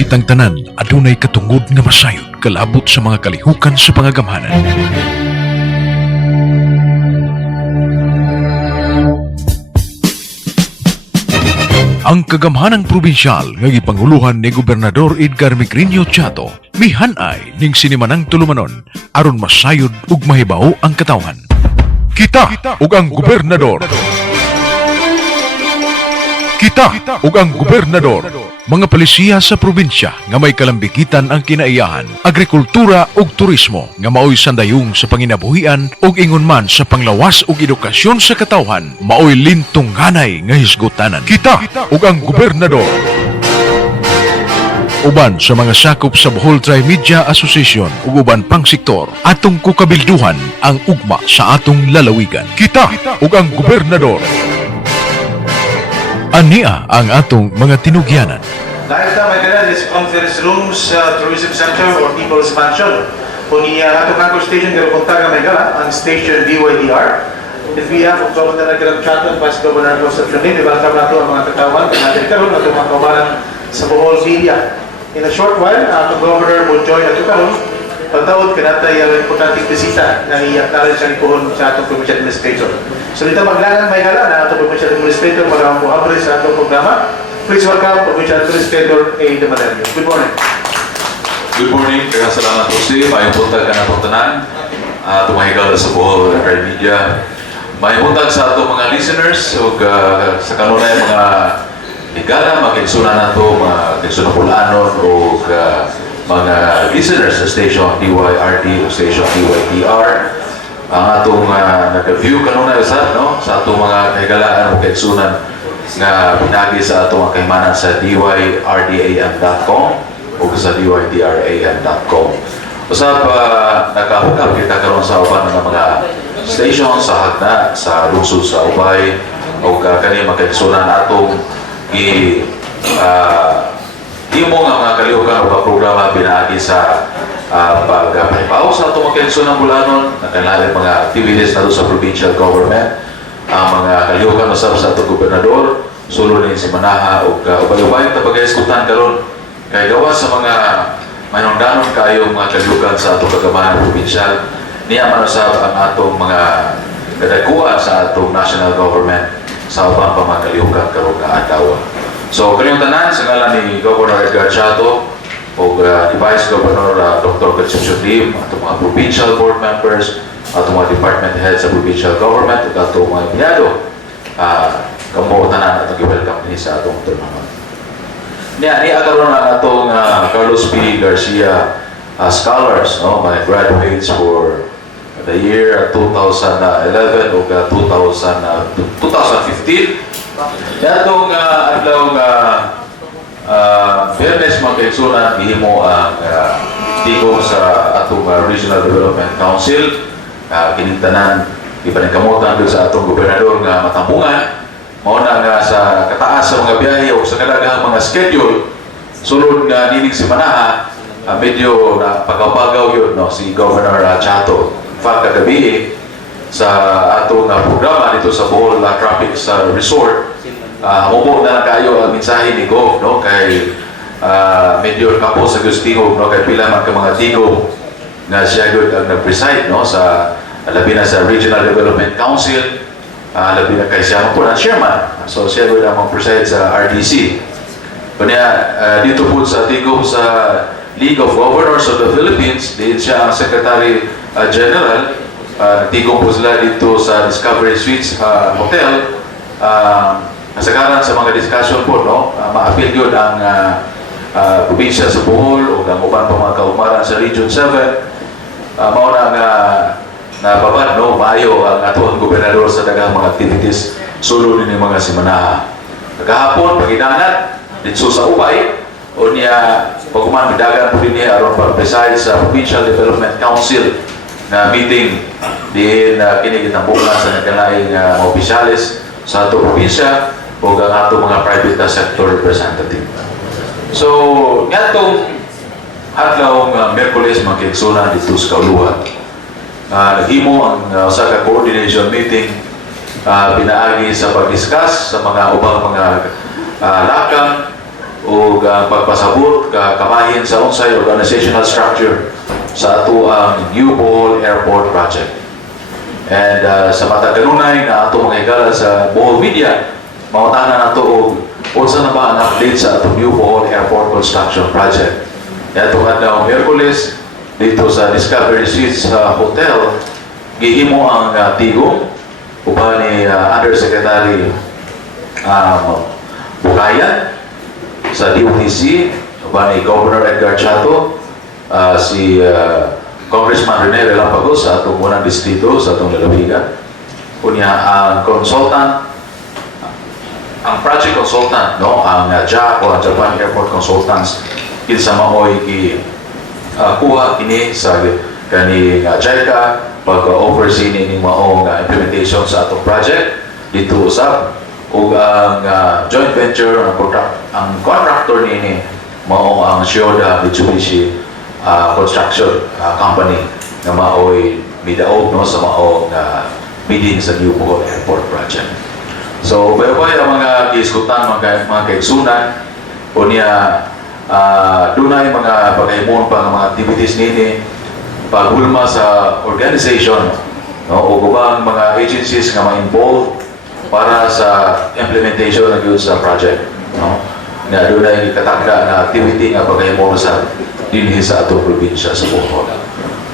Kitang tanan adunay katungod nga masayod kalabot sa mga kalihukan sa pangagamhanan. Ang kagamhanang probinsyal nga gipanguluhan ni Gobernador Edgar Migrinio Chato mihanay ning sinimanang tulumanon aron masayod ug mahibaw ang katawhan. Kita ug ang gobernador. Kita ug ang gobernador. Mga palisiya sa probinsya nga may kalambigitan ang kinaiyahan, agrikultura ug turismo nga maoy sandayong sa panginabuhian ug ingon man sa panglawas ug edukasyon sa katawhan, maoy lintong hanay nga hisgutanan. Kita ug ang gobernador. Uban sa mga sakop sa Bohol Tri-Media Association ug uban pang sektor, atong kukabilduhan ang ugma sa atong lalawigan. Kita ug ang gobernador. Ania ang atong mga tinugyanan. Nakita may ganun is conference rooms, tourism center or people's mansion. Kung atong Kgob station, pero punta nga may gala, ang station DYDR. If we have Governor Kgob Chato, Vice Governor Concepcion, welcome nato ang mga katawan, natin karoon at mga kawalan sa Bohol Media. In a short while, atong Governor will join nato karoon. Pagtawad, kanatay ang importanteng bisita na iyak na rin sa likuhon sa atong Provincial Administrator. So dito maglalang may gala na atong Provincial Administrator maraming buhabri sa atong programa. Please welcome Provincial Administrator A. de Malario. Good morning. Good morning. Kaya salamat po si may buntag ka na po tanan. Tumahigal sa Bohol Media. May buntag sa atong mga listeners ug sa kanunay mga higala, mag-igsunan na ito, mag-igsunan pulanon o mga listeners sa station DYRD o station DYDR. Ang atong nag-review kanunay usap, no? Sa atong mga kahigalaan o kaigsunan nga pinagi sa atong kahimanan sa dyrdan.com o sa dydran.com. Usap, nakahukap kita karon sa uban ng mga station sa Hagna, sa lungsod sa Ubay o kani makaigsunan atong di mo nga mga kalihukan o programa pinagi sa pagpahibaw sa itong mga bulanon, nakalalim mga activities na sa provincial government, ang mga kalihukan usap sa itong gobernador, sulod si Manaha o ubay-ubay na pag-iskutan karon kay gawa sa mga manungdanon kayo mga kalihukan sa itong kagamahan provincial, niya man usap ang atong mga kadakuha sa atong national government sa upang pamagkalihukan karon nga adlaw. So, kanyang tanan, sa ngalan ni Governor Edgar Chato o ni Vice Governor Dr. Concepcion, atong mga provincial board members, atong mga department heads sa provincial government, at atong mga empleyado, kamo tanan atong i-welcome ni sa atong turnaman. Niya karon ang atong Carlos P. Garcia scholars, no, mga graduates for the year 2011 o 2015. Yatong adlaw fairness magkaigsunan gihimo ang Kgob sa atong Regional Development Council. Kinintanan ipaningkamutan sa atong gobernador nga matambungan mao na nga sa kataas sa mga biyahe o sa kadaghang mga schedule sulod nga nining si Manaha medyo na pagaw-pagaw yun, no, si Governor Chato. In fact, kagabi sa atong programa dito sa Bohol Tropics Resort, umupo na kayo ang mensahe ni Kgob, no, kay Medyo Kapos Agustino, no, kay pila man ka mga tigo na siya good ang nag-preside, no, sa labi na sa Regional Development Council, labi na kay siya po ang chairman, so siya good ang mag-preside sa RDC. Kanya dito po sa Kgob sa League of Governors of the Philippines, din siya ang Secretary General. Kgob po sila dito sa Discovery Suites Hotel. Nasagaran sa mga discussion po, no, ma-appeal yun ang probinsya sa Bohol o ang uban pa mga kaumaran sa Region 7. Mauna nga nababad, no, maayo ang atong gobernador sa daghang mga activities sulod ni mga simanaha. Kahapon, paginanat dito sa Ubay, o niya pagkuman midagan po din niya aron pag-preside sa Provincial Development Council na meeting din kinikitambukan sa nagkalaing mga opisyalis sa ato probinsya o ang ato mga private sector representative. So, nga itong adlaw Merkules magkiksunan dito sa Kauluhan. Naghimo ang sa coordination meeting pinaagi sa pag-discuss sa mga ubang mga lakang o pagpasabot kabahin sa unsay organizational structure sa ato ang New Bohol Airport Project. And sa mataganunay na ato mga higala sa Bohol Media, mautanan nato og unsa na ba ang update sa ato New Bohol Airport Construction Project. Ito nga Miyerkules dito sa Discovery Suites Hotel, gihimo ang tigong uban ni Undersecretary Bukayan sa DOTC, uban ni Governor Edgar Chato, si Congressman Rene Relampagos sa atong unang distrito sa atong lalawigan. Kunya ang consultant, ang project consultant, no, ang JAC o ang Japan Airport Consultants, kinsa maoy kuha kini sa kani JICA pag-oversee ni maong implementation sa atong project dito usab ug ang joint venture ang contractor ni mao ang Shioda Mitsubishi Construction Company na maoy midaog no sa maong bidding sa New Bohol Airport Project. So bayo-bayo ang mga giiskutan mga kaigsunan o niya dunay mga pagahimon pa mga activities nini paghulma sa organization, no, o ubang mga agencies nga ma-involve para sa implementation ng yun sa project, no, na dunay katagda na activity nga pagahimon sa dinhi sa atong probinsya sa Bohol.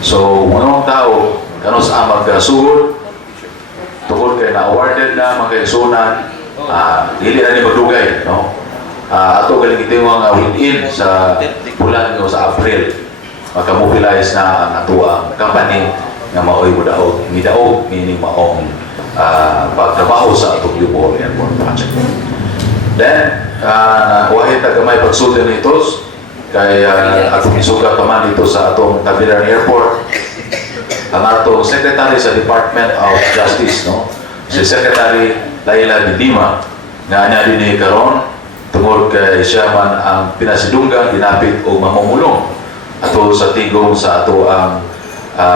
So mga tao kano sa magkasugod tungkol kay na-awarded na mga kaigsunan, dili na ni magdugay, no. Ato galing ito yung within sa bulan o sa April makamobilize na ang ato ang company na maoy midaog meaning maong pagtrabaho sa atong New Bohol Airport Project. Then wahit tagamay pagsulti nito kay atong isuga pa man dito sa atong Tabiran Airport ang atong Secretary sa Department of Justice, no, si Secretary Laila Didima nga anya din karon tungod kay siya man ang pinasidunggan dinapit o mamumulong ato sa tigong sa ato ang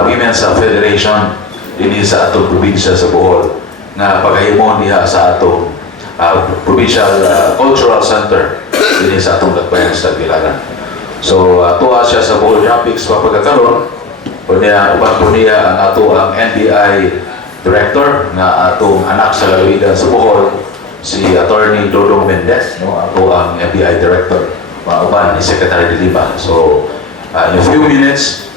Women's Federation dinhi sa atong probinsya sa Bohol nga pagahimon diha sa atong Provincial Cultural Center dinhi sa atong Dakbayan sa Tagbilaran. So tuwa siya sa Bohol Tropics papagkakaroon uban po niya ang ato ang NBI Director nga atong anak sa lalawigan sa Bohol, si Attorney Dodong Mendez, no, ako ang FBI Director, uban ni Secretary Diliba. So, in a few minutes,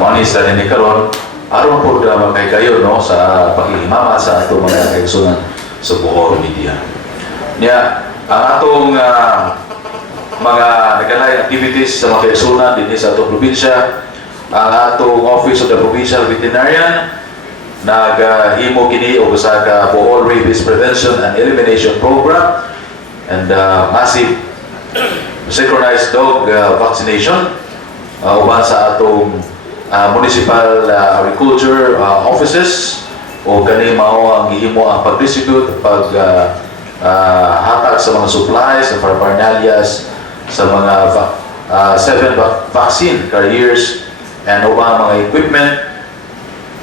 manis na ni karon aron po na magkaykayo, no, sa paghihimama sa atong mga kaigsunan sa Bohol Media. Niya, ang atong mga nagalay activities sa mga kaigsunan din sa atong probinsya, ang atong Office of the Provincial Veterinarian naghimo kini og usa ka Bohol Rabies Prevention and Elimination Program and massive synchronized dog vaccination uban sa atong municipal agriculture offices o kani mao ang gihimo ang pag-distribute hatag sa mga supplies sa paraphernalia sa mga 7 vaccine carriers and ubang mga equipment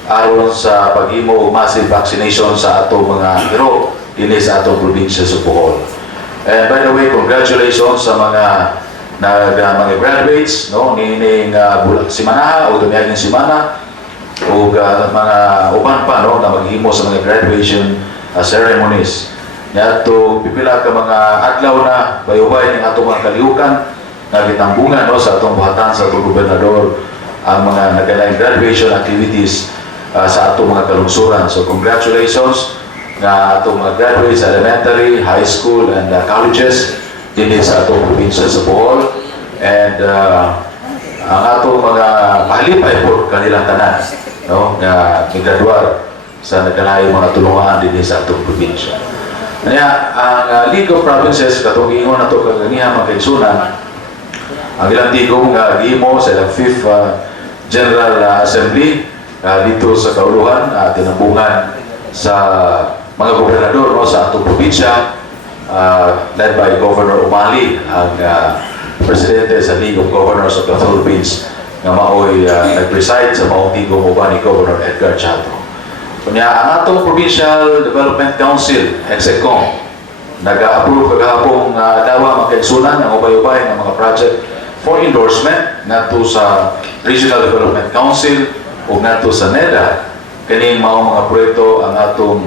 aron sa paghimo og massive vaccination sa atong mga hero dinhi sa atong probinsya sa Bohol. And by the way, congratulations sa mga mga graduates, no, nining simana o dumiyaging simana o mga uban pa, no, na maghimo sa mga graduation ceremonies. Yato pipila ka mga adlaw na bayubay ning atong mga kalihukan na gitambungan, no, sa atong buhatan sa atong gobernador ang mga nagalayang graduation activities sa atong mga kalungsuran. So congratulations na atong mga graduates sa elementary, high school, and colleges dinhi sa atong probinsya sa Bohol. And ang atong mga pahalipay po kanilang tanan, no, nga migraduar sa nagalayang mga tulungan dinhi sa atong probinsya. Kaya ang League of Provinces katong ingon nato kaganiha mga kaigsunan ang ilang tigong gihimo sa ilang 5th General Assembly dito sa kauluhan, tinambungan sa mga gobernador, no, sa atong probinsya, led by Governor Umali, ang presidente sa League of Governors of the Philippines, nga maoy nag-preside sa maong tigong uban ni Governor Edgar Chato. Kunya ang atong Provincial Development Council, EXECOM, Nag-approve kagahapong dawa makaigsunan ng ubay-ubay ng mga project for endorsement ngadto sa Regional Development Council o ngadto sa NEDA. Kaning mao mga proyekto ang atong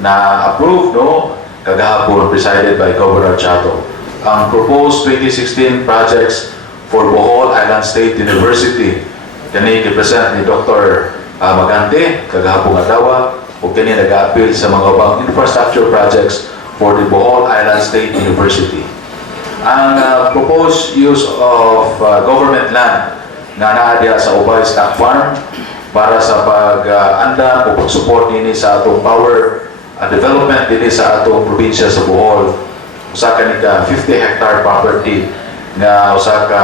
na-approve no kagahapon presided by Governor Chato. Ang proposed 2016 projects for Bohol Island State University kani gipresent ni Dr. Magante kagahapon adlaw o kani nag-appeal sa mga ubang infrastructure projects for the Bohol Island State University. Ang proposed use of government land na naadya sa Ubay Stock Farm para sa pag-anda o pag-support nini sa atong power development nini sa atong probinsya sa Bohol. Usa ka ni ka 50 hectare property nga usa ka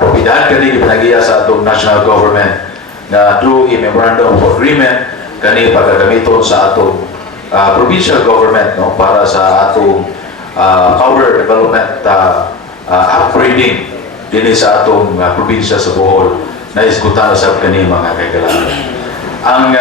propiedad kani gipanagiya sa atong national government na through a memorandum of agreement kani pagagamiton sa atong provincial government no para sa atong power development upgrading dinhi sa atong probinsya sa Bohol na iskutan sa kani mga kailangan. Ang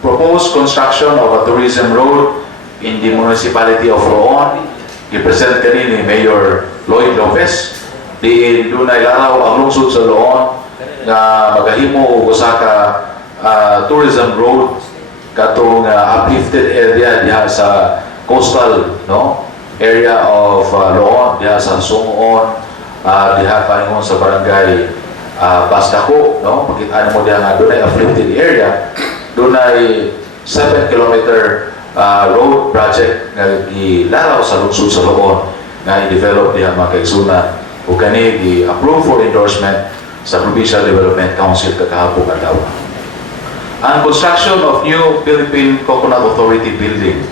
proposed construction of a tourism road in the municipality of Roon gipresent kani ni Mayor Lloyd Lopez diin dunay laraw ang lungsod sa Roon nga magahimo og usa ka tourism road katong uplifted area diha sa coastal no area of Roon diha sa Sungon diha paingon sa barangay Basdako no makita mo diha nga dunay uplifted area dunay 7 kilometer road project nga gilaraw sa lungsod sa Roon nga i-develop diha mga kaigsunan o kani gi-approve for endorsement sa Provincial Development Council kakahapon adlaw. Ang construction of new Philippine Coconut Authority building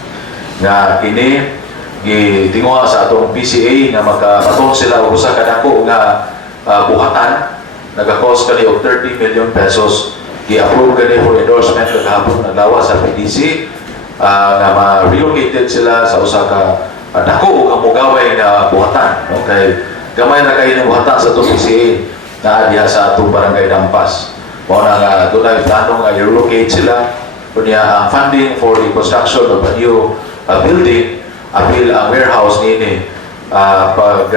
nga kini gitinguha sa atong PCA nga makapaton sila og usa ka dako nga buhatan nagakos kani og 30 million pesos gi-approve kani for endorsement kakahapon adlaw sa PDC nga ma-relocated sila sa usa ka dako o kamugaway nga buhatan no kay gamay na kay ni buhatan sa atong PCA na diha sa atong barangay Dampas. Mao na nga dunay plano nga i-relocate sila kunya ang funding for the construction of a new building apil ang warehouse nini pag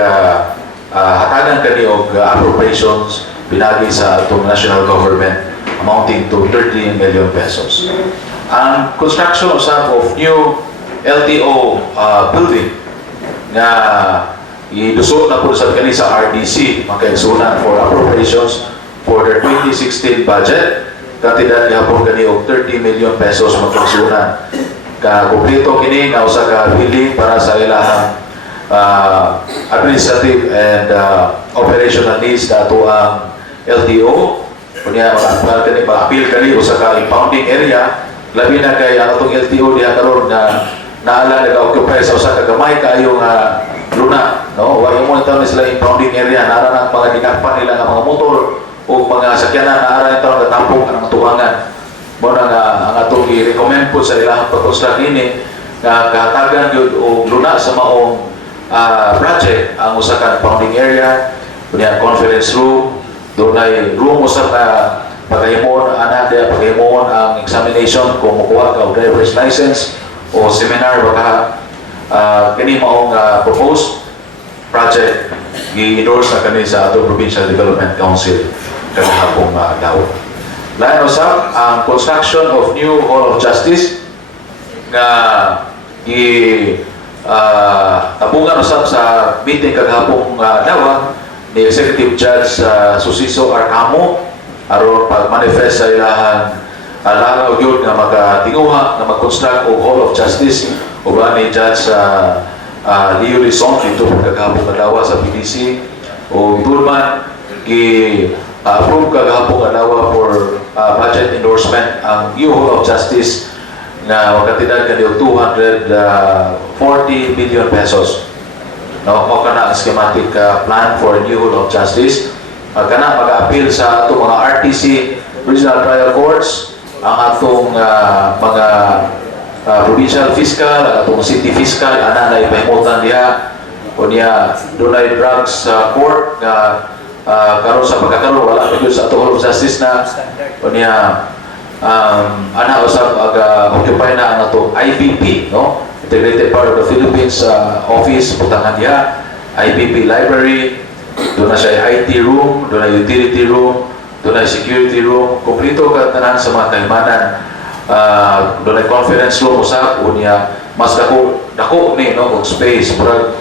hatagan kani og appropriations pinagi sa atong national government amounting to 30 million pesos. Ang construction of new LTO building nga idusot na po sa kani sa RDC makaigsunan for appropriations for their 2016 budget kantidad gihapon kani og 30 million pesos makaigsunan ka kompleto kini nga usa ka building para sa ilahang administrative and operational needs dato ang LTO kunya mag-appeal kani usa ka impounding area labi na kay ang atong LTO diha karon nga naala nag-occupy sa usa ka gamay kaayo nga luna no wa mo taw sila impounding area nara nang mga dinakpan nila nga mga motor o mga sakyanan na ara taw natampok ang tuwangan mo na nga ang atong i-recommend po sa ilang pag-construct ini nga kahatagan gyud og luna sa maong project ang usa ka impounding area kunya conference room dunay room usa ka pagahimon ana dia pagahimon ang examination kung makuha ka og driver's license o seminar baka kini maong proposed project gi-endorse na kani sa atong Provincial Development Council kahapon adlaw. Lain usab ang construction of new Hall of Justice nga tabungan usab sa meeting kahapon adlaw ni Executive Judge Susiso Arcamo aron pag-manifest sa ilahang lagaw yun nga makatinguha na mag-construct o Hall of Justice o ba ni Judge Leo Lison dito kagahapon adlaw sa PDC o Tulman approve kagahapon adlaw for budget endorsement ang new Hall of Justice na magkatidad kani og 240 billion pesos no o kana ang schematic plan for a new Hall of Justice kana mag-appeal sa atong mga RTC Regional Trial Courts ang atong mga provincial fiscal, ang atong city fiscal, ana na ipahimutan diha o niya dunay drugs court nga karon sa pagkakaroon wala pa gyud sa atong Hall of Justice na o niya ana usab occupy na ang atong IBP no integrated part of the Philippines office, butangan diha, IPP library, doon na siya IT room, doon na utility room, doon na security room, kumplito ka tanan sa mga kaimanan. Doon na conference room usap, unya mas dako ni no og space para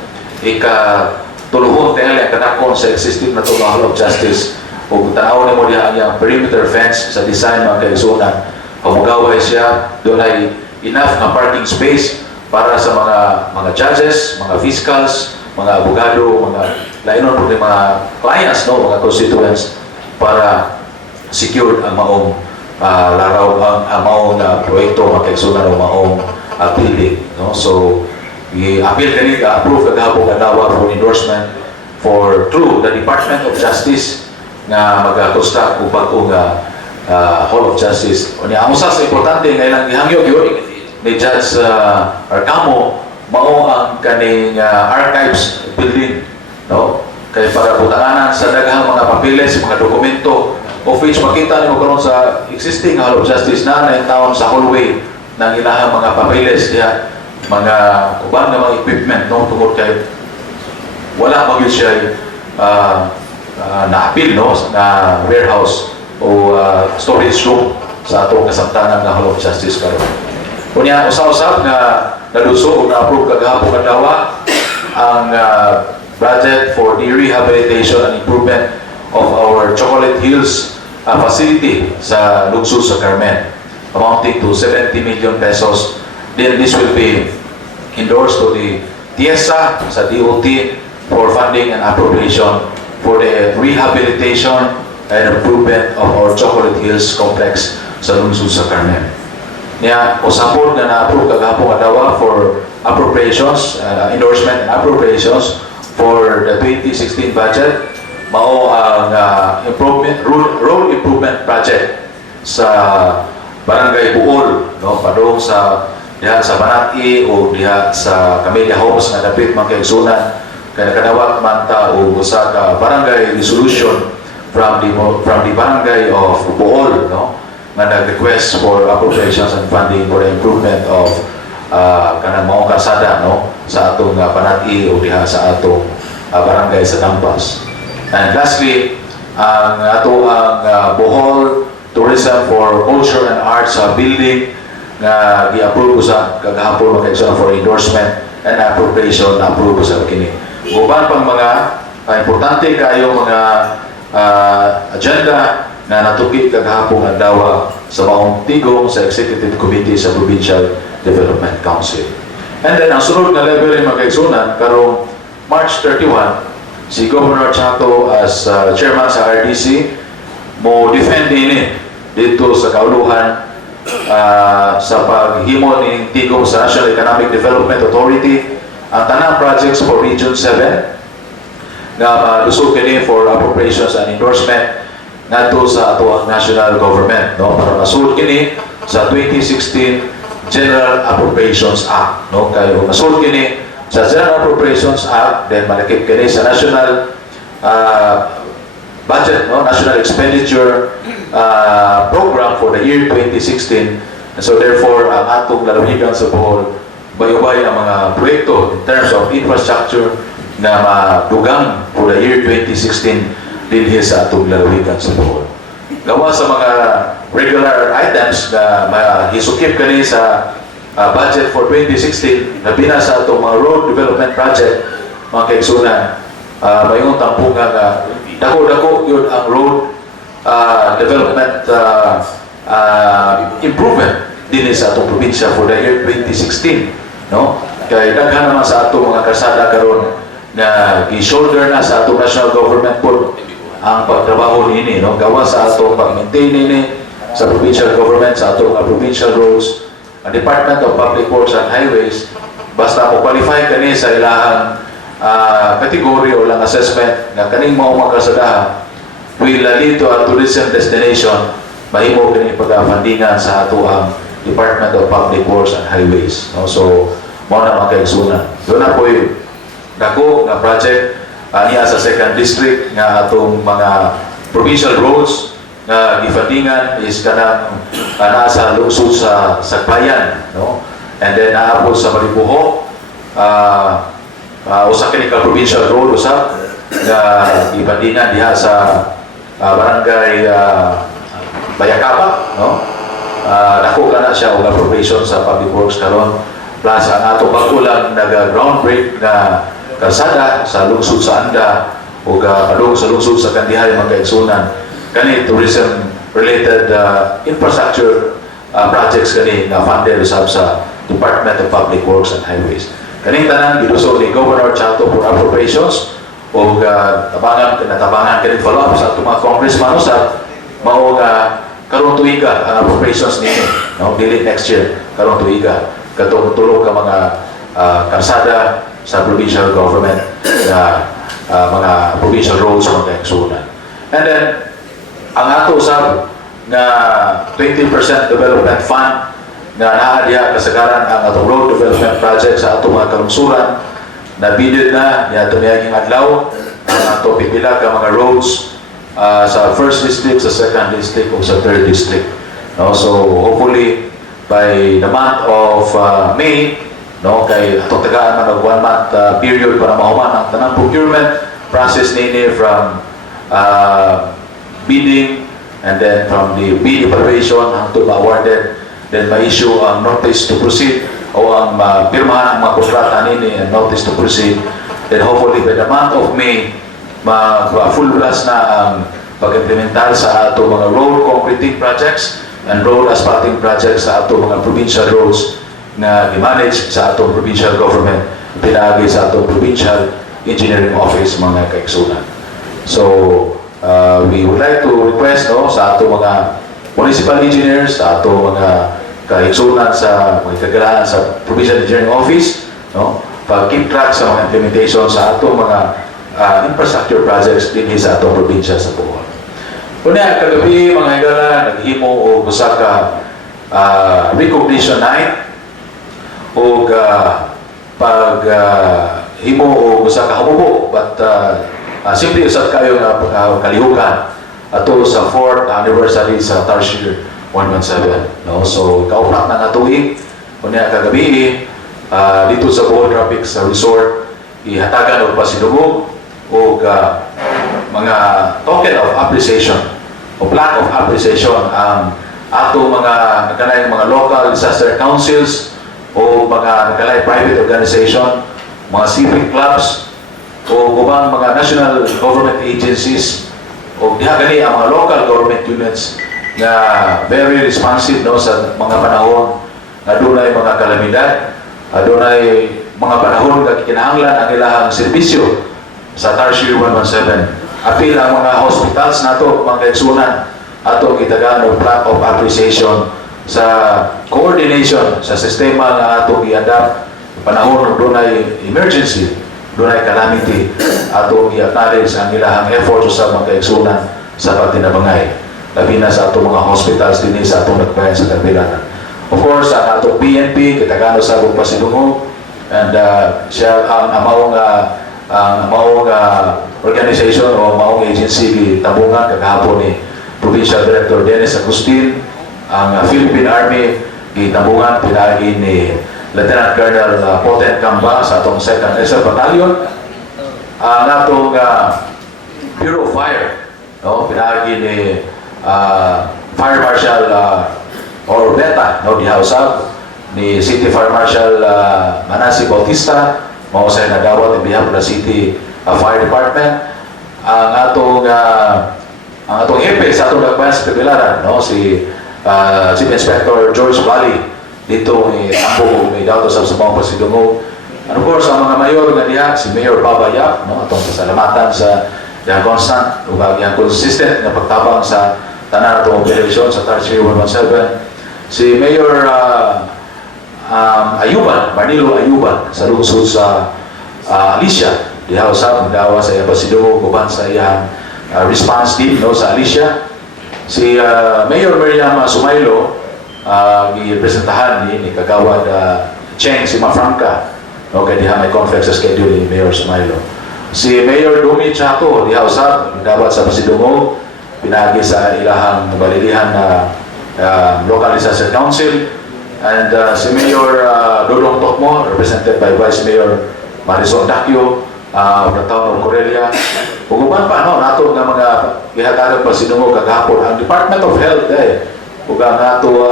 tuluhon tingali ang kanakon sa existing na Hall of Justice. Ug tanaw ni mo diha ang perimeter fence sa design mga kaigsunan. Pamugaway siya, doon ay enough na parking space para sa mga judges, mga fiscals, mga abogado, mga lainon po mga clients, no, mga constituents para secure ang maong laraw, ang maong proyekto, mga kaigsunan o maong building. No? So, i-appeal kanil, approve kagahapon kadawa for endorsement through the Department of Justice nga mag-construct o bagong Hall of Justice. O niya, ang usa sa importante nga ilang ihangyo yun ni Judge Arcamo, mao ang kaning archives building, no? Kaya para butanganan sa daghang mga papeles, mga dokumento, of which makita nimo karon sa existing Hall of Justice na yung taon sa hallway ng ilahang mga papeles diya, mga uban nga mga equipment, no? Tungod kay wala magyud siya na-appeal, no? Na warehouse o storage room sa atong kasamtanan nga Hall of Justice karon. Kunya usa-usab nga naluso o na-approve kagahapon kadawa ang budget for the rehabilitation and improvement of our Chocolate Hills facility sa lungsod sa Carmen, amounting to 70 million pesos. Then this will be endorsed to the TIESA sa DOT for funding and appropriation for the rehabilitation and improvement of our Chocolate Hills complex sa lungsod sa Carmen. Niya, usapon na na-approve kagahapon kadawa for appropriations, endorsement and appropriations for the 2016 budget, mao ang road improvement project sa Barangay Buol, no, padung sa diha sa Banati o diha sa Camellia Homes nga dapit mga kaigsunan, kaya kadawat man ta o usa ka barangay resolution from the barangay of Buol, no, nga nag-request for appropriations and funding for the improvement of kanang maong kalsada, no, sa atong Banati o diha sa atong barangay sa Dampas. And lastly, ang Bohol Tourism for Culture and Arts building nga gi-approve sa kagahapon mga kaigsunan for endorsement and appropriation, approve sa kini. Guban pang mga importante kayo mga agenda na natuki kagahapon adlaw sa maong tigong sa Executive Committee sa Provincial Development Council. And then ang sunod na level ng mga kaigsunan karong March 31, si Governor Chato as chairman sa RDC mo defend ini dito sa kauluhan sa paghimo ni tigong sa National Economic Development Authority ang tanang projects for Region 7 nga lusog kini for appropriations and endorsement ngadto sa ato ang national government, no, para masulod kini sa 2016 General Appropriations Act, no, kayo masulod kini sa General Appropriations Act, then malakip kini sa national budget, no, national expenditure program for the year 2016. And so therefore ang atong lalawigan sa Bohol bayubay ang mga proyekto in terms of infrastructure na madugang for the year 2016 dinhi sa atong lalawigan sa Bohol. Gawa sa mga regular items na mahisukip kani sa budget for 2016 na bina sa atong mga road development project, mga kaigsunan, mayroong tampungan nga dako-dako yun ang road development improvement dinhi sa atong probinsya for the year 2016, no? Kaya daghan naman sa atong mga kalsada karon na gi-shoulder na sa atong national government po ang pagtrabaho nini, no, gawa sa atong pag-maintain nini sa provincial government, sa atong provincial roads, ang Department of Public Works and Highways, basta mo qualify kani sa ilahang category o lang assessment nga kaning mao magkasadahan will lead to a tourism destination, mahimo kini pagfundingan sa ato ang Department of Public Works and Highways, no? So mao na mga kaigsunan. Doon na po dako nga project niya sa second district nga atong mga provincial roads nga gifundingan is kanang nasa lungsod sa Sagbayan, no? And then naabot sa Maribuho, usa kini ka provincial road usab nga ibandingan diha sa barangay Bayakaba, no? Dako na siya og appropriation sa public works karon, plus ang ato pag-ulang nag-ground break na kalsada sa lungsod sa Anda o padung sa lungsod sa Kandihay mga kaigsunan kani tourism related infrastructure projects kani nga funded usab sa Department of Public Works and Highways. Kaning tanan giduso ni Governor Chato for appropriations o natabangan kani follow up sa atong mga congressman usab mao nga karon tuiga ang appropriations nini, no, dili next year, karon tuiga katong tulong ka mga kalsada sa provincial government na mga provincial roads sa mga kaigsunan. And then ang ato usab nga 20% development fund na naa diha kasagaran ang atong road development project sa atong mga kalungsuran na bidid na niya tumiyaging adlaw ang ato pipila ka mga roads sa first district, sa second district o sa third district. No, so hopefully by the month of May, no, kay atong tagaan man og 1 month period para mahuman ang tanang procurement process nini from bidding and then from the bid evaluation hangtod ma-awarded, then ma-issue ang notice to proceed o ang pirmahan ang mga kontrata nini and notice to proceed. Then hopefully by the month of May full blast na ang pag-implementar sa ato mga road concreting projects and road asphalting projects sa ato mga provincial roads na i-manage sa atong provincial government, pinagi sa atong provincial engineering office mga kaigsunan. So we would like to request, no, sa atong mga municipal engineers, sa atong mga kaigsunan sa mga kagalaan sa provincial engineering office, no, pag-keep track sa mga implementation sa atong mga infrastructure projects din sa atong probinsya sa Bohol. Una, kagabi mga higala, naghimo o usa ka recognition night o himo o usa ka hamubo, but simply usab kayo nga kalihukan ato sa 4th anniversary sa Tarsier 117. No? So, kaupat na nga tuig, una kagabi, dito sa Bohol Traffic sa resort, ihatagan o pasinubog o mga token of appreciation o plaque of appreciation ang ato mga nakalay mga local disaster councils o mga nakalay private organization, mga civic clubs o ubang mga national government agencies o diha gani ang mga local government units na very responsive, no, sa mga panahon na dunay mga kalamidad, dunay mga panahon nga kinahanglan ang ilahang serbisyo sa Tarsier 117. Apil ang mga hospitals nato, mga kaigsunan, ato gitagaan og plaque of appreciation sa coordination sa sistema nga ato gi-adapt panahon dunay emergency, dunay calamity, ato i-acknowledge ang ilahang effort sa mga kaigsunan sa pagtinabangay, labi na sa ato mga hospitals dinhi sa atong nagbayan sa Kapilanan. Of course, ang ato PNP kitagano sa buong pasidungog, and siya ang maong organization o maong agency tabungan kagahapon ni Provincial Director Dennis Agustin, ang Philippine Army gitabungan pinagi ni Lieutenant Colonel Poten Camba sa atong 2nd SL Battalion, ang atong Bureau of Fire, no, pinagi ni Fire Marshal Orbeta, no, diha usab ni City Fire Marshal Manasi Bautista, mao say nagawat in behalf of the City Fire Department. Ang atong hepe sa atong nagbayan sa Kapilanan, no, si Chief Inspector George Valley dito ni Ambo ni Dauto sa mga pasidungog. And of course, ang mga mayor nga diha, si Mayor Babaya, no, atong pasalamatan sa yang constant ug yang consistent nga pagtabang sa tanan atong operasyon sa Tarsier 117. Si Mayor Ayuban, Manilo Ayuban sa lungsod sa Alicia, diha usab dawa sa pasidungog uban sa iyang response team, no, sa Alicia. Si Mayor Miriam Sumaylo, gipresentahan ni Kagawad Cheng Simafranca, no, kay diha may conflict sa schedule ni Mayor Sumaylo. Si Mayor Domi Chato, diha usab dapat sa pasidungog, pinagi sa ilahang balilihan na local disaster council, And si Mayor Dodong Tokmo, represented by Vice Mayor Marisol Dakyo, of the town of Corelia. Uguban pa, no, nato nga mga gihatagan pa sinungo kagahapon. Ang Department of Health, uga nato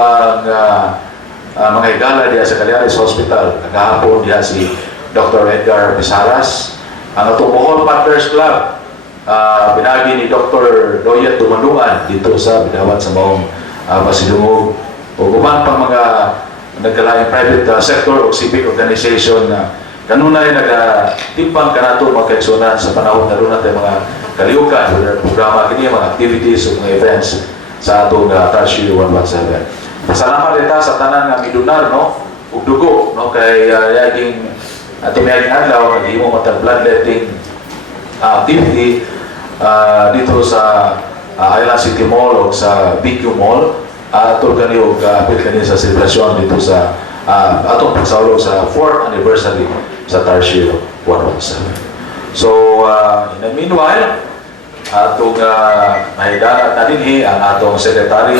ang mga higala diya sa Calyares Hospital, kagahapon diya si Dr. Edgar Pisaras. Ang atong Bohol Partners Club, binagi ni Dr. Doyet Tumandungan dito sa bidawat sa maong pasidungog. Uguban pa mga nagkalaing private sector o civic organization na kanunay nagatimpang kanato magkaigsunan sa panahon na rin natin mga kaliukan, programa kini, mga activities o mga events sa atong Tarshi 117. Pasalamat kita sa tanan nga midunar, no? Ug dugo, no? Kay yaging atong yaging adlaw, naghimo matag bloodletting activity dito sa Island City Mall o sa BQ Mall. Atol kani og apil kani sa selebrasyon dito sa atong pagsaulog sa 4th anniversary sa Tarshi 117. So, in the meanwhile, atong nahidalat na dinhi ang atong Secretary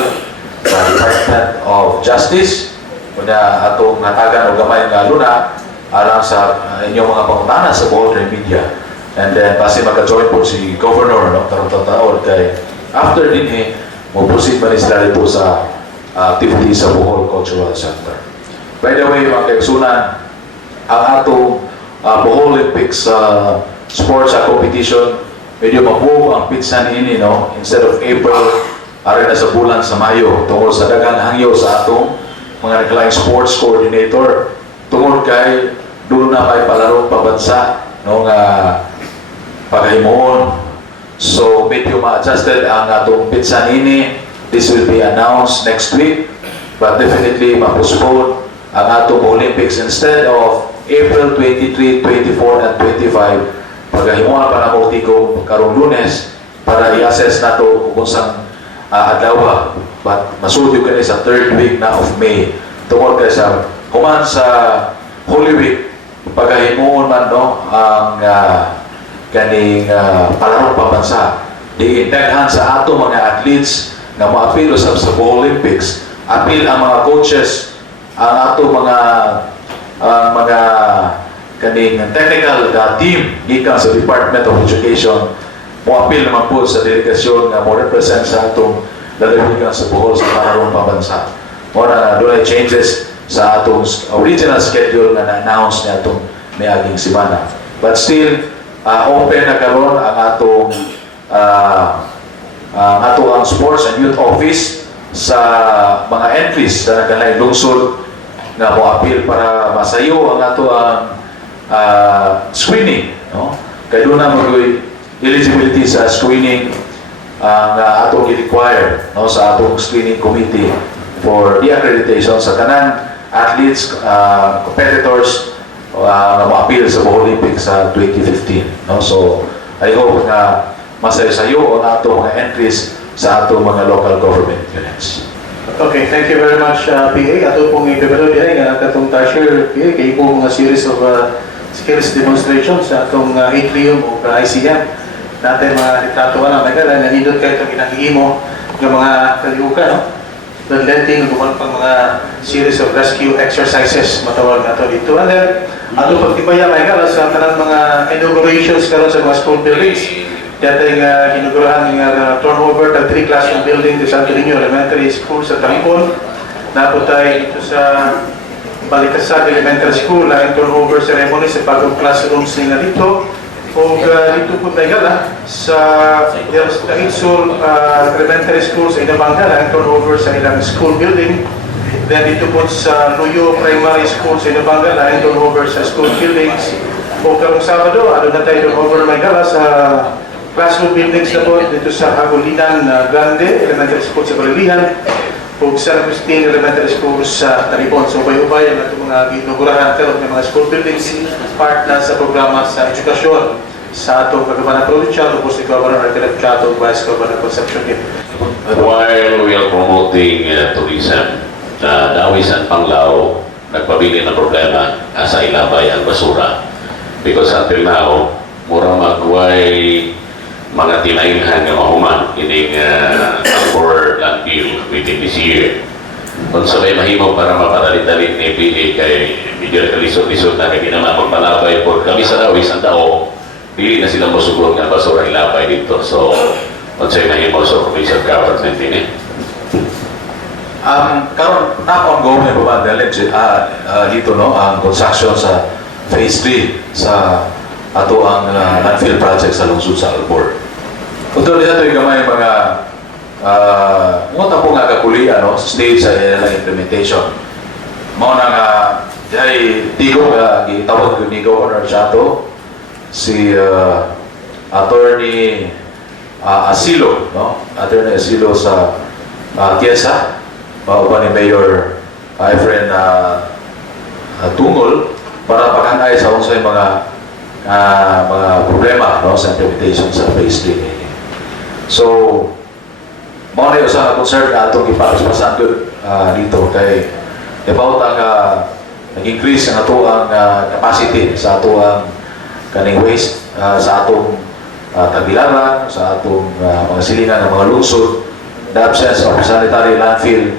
sa Department of Justice, kunya atong natagan og gamay nga luna alang sa inyong mga pangutana sa Bohol Media. And then, kasi magka-join po si Governor, no, tarong-taon kay after dinhi, mo-proceed pa rin sila dito sa activity sa Bohol Cultural Center. By the way, mga kaigsunan, ang atong Bohol Olympics sports competition, medyo mabuo ang pitsa niini, no? Instead of April, ari na sa bulan sa Mayo, tungkol sa dagang hangyo sa atong mga naglaing sports coordinator, tungkol kay doon na may palaro pabansa, no, nga paghimuon. So, medyo ma-adjusted ang atong pitsa niini. This will be announced next week, but definitely ma-postpone ang atong Olympics instead of April 23, 24, and 25. Pagkahimuan pa na mo Kgob karong Lunes para i-assess na ito kung saan adlaw. But masudyo ka sa 3rd week na of May. Tungkol ka sa human sa Holy Week, pagkahimuan man, no, ang kaning palarong pabansa. Di-indaghan sa ato mga athletes na ma-appeal sa Bohol Olympics. Appeal ang mga coaches, ang ato mga kaning technical team gikan sa Department of Education, mo-appeal naman po sa delegasyon nga mo represent sa atong lalawigan sa Bohol sa palarong pabansa. Muna na doon ay changes sa atong original schedule na na-announce na atong miaging simana. But still, open na karon ang atong ang sports and youth office sa mga entries na nagkanay lungsod nga mo appeal para masayo ang ato ang screening, no? Kaya doon na mag eligibility sa screening ang atong i-require, no, sa atong screening committee for the accreditation sa kanang athletes, competitors na mo appeal sa Bohol Olympics sa 2015, no? So I hope na masayo-sayo ang ato mga entries sa ato mga local government units. Okay, thank you very much, PA. Ato pong i-develop yan ang katong Tasher, PA, kayo po mga series of skills demonstrations sa atong atrium o ICM. Natin mga litratuan ang nagala, nanindot kayo itong inahihimo ng mga kaliukan, no? Bloodletting, gumawa pang mga series of rescue exercises, matawag na ito dito. And then, ato pagtibaya nagala sa tanang mga inaugurations karon sa mga school buildings. Dating inugurahan ng turnover ng 3 classroom building sa Santo Niño Elementary School sa Talipon. Naputay dito sa Balikasad Elementary School ang turnover ceremony sa bagong classrooms nila dito. O dito po tayo sa Itsul Elementary School sa Inabanga ang turnover sa ilang school building. Then dito po sa Luyo Primary School sa Inabanga ang turnover sa school buildings. O karong Sabado, ano na tayo turnover Magala sa classroom buildings na po dito sa Hagulinan Grande Elementary School sa Balilihan o San Agustin Elementary School sa Talipon. So ubay-ubay ang itong mga inugurahan karon ng mga school buildings part na sa programa sa edukasyon sa atong Kagabanan Provincial o po si Governor Arquelet Cato Vice Governor Concepcion. While we are promoting tourism, Dawisan Panglao nagpabili ng problema sa ilabay ang basura because until now mura magway mga tinailhan nga mahuman ining for landfill within this year. Kung sabay mahimo para mapadali-dali ni PA kay medyo kalisod-lisod na kay naman magpalabay por kami sa daw isang tao dili na sila mosugod nga basura ilabay dito. So kung sabay mahimo sa provincial government ini. Karon na ongoing ba dito no ang construction sa phase 3 sa ato ang landfill project sa lungsod sa Albor. Utol dito yung gamay mga mga po nga kakulian no sa stage sa implementation. Mao na nga jay tigo gitawag ni Governor Chato si attorney Asilo no attorney Asilo sa Kiesa pa ni Mayor Efren Tungol para paghanay sa unsay mga problema no sa implementation sa phase 3 ini. So mao na usa ka concern na atong ipaspasan dito kay about ang nag-increase ang ato ang capacity sa ato ang kaning waste sa atong tabilaran sa atong mga silingan ng mga lungsod, the absence of sanitary landfill.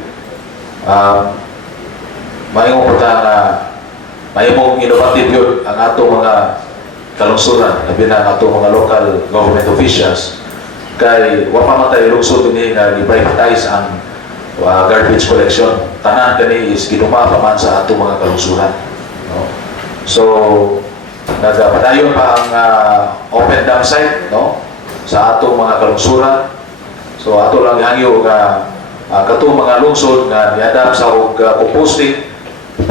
Mayroong mayroong innovative yun ang ato mga kalungsuran, labi na ang ato mga local government officials kay wapamatay lungsod ini nga i-privatize ang garbage collection. Tanan kani is ginuma pa man sa ato mga kalungsuran. No? So nagpadayon pa ang open dump site no sa ato mga kalungsuran. So ato lang hangyo nga kato mga lungsod nga niadap sa composting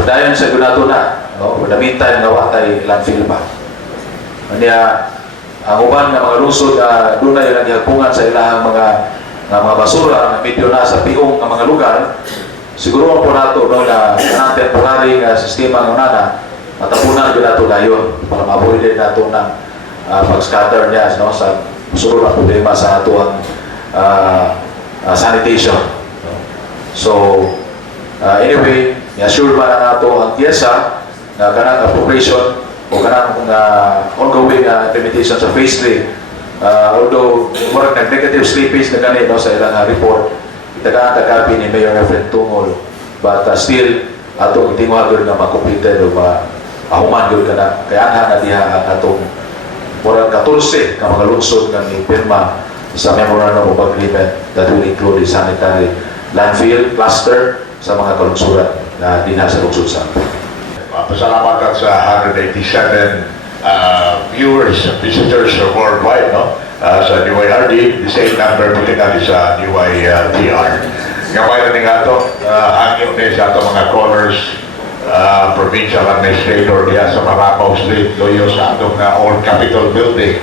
dayon sa gunato na no for the meantime nga watay landfill pa niya ang uban nga mga lungsod doon na yung naghapungan sa ilahang mga basura na medyo na sa piong ng mga lugar. Siguro po nato no na temporary nga sistema ng nana matapunan gunato dayon para ma-avoid nato ng pag-scatter niya no sa susunod na problema sa ato ang sanitation. So, anyway, i-assure ba na nato ang Kiesa na kanang appropriation o kanang ongoing implementation sa phase 3. Although, murag nag-negative slippage na ganit no, sa ilang report, itagaan-tagapi ni Mayor Efren Tungol, but still, ato itinguhagod na makomplete o maahuman yun ka na. Kaya na diha ang atong murag 14 ka mga lungsod nga ni pirma sa Memorandum of Agreement that will include the sanitary landfill cluster sa mga kalungsuran na dinha sa lungsod sa pasalamat at sa 187 viewers and visitors worldwide no? Sa NYRD, the same number po natin sa NYTR. Gamay na nga ito, hangyo na sa ito mga callers, provincial administrator diya sa Marapaw Street, loyo sa atong old Capitol Building.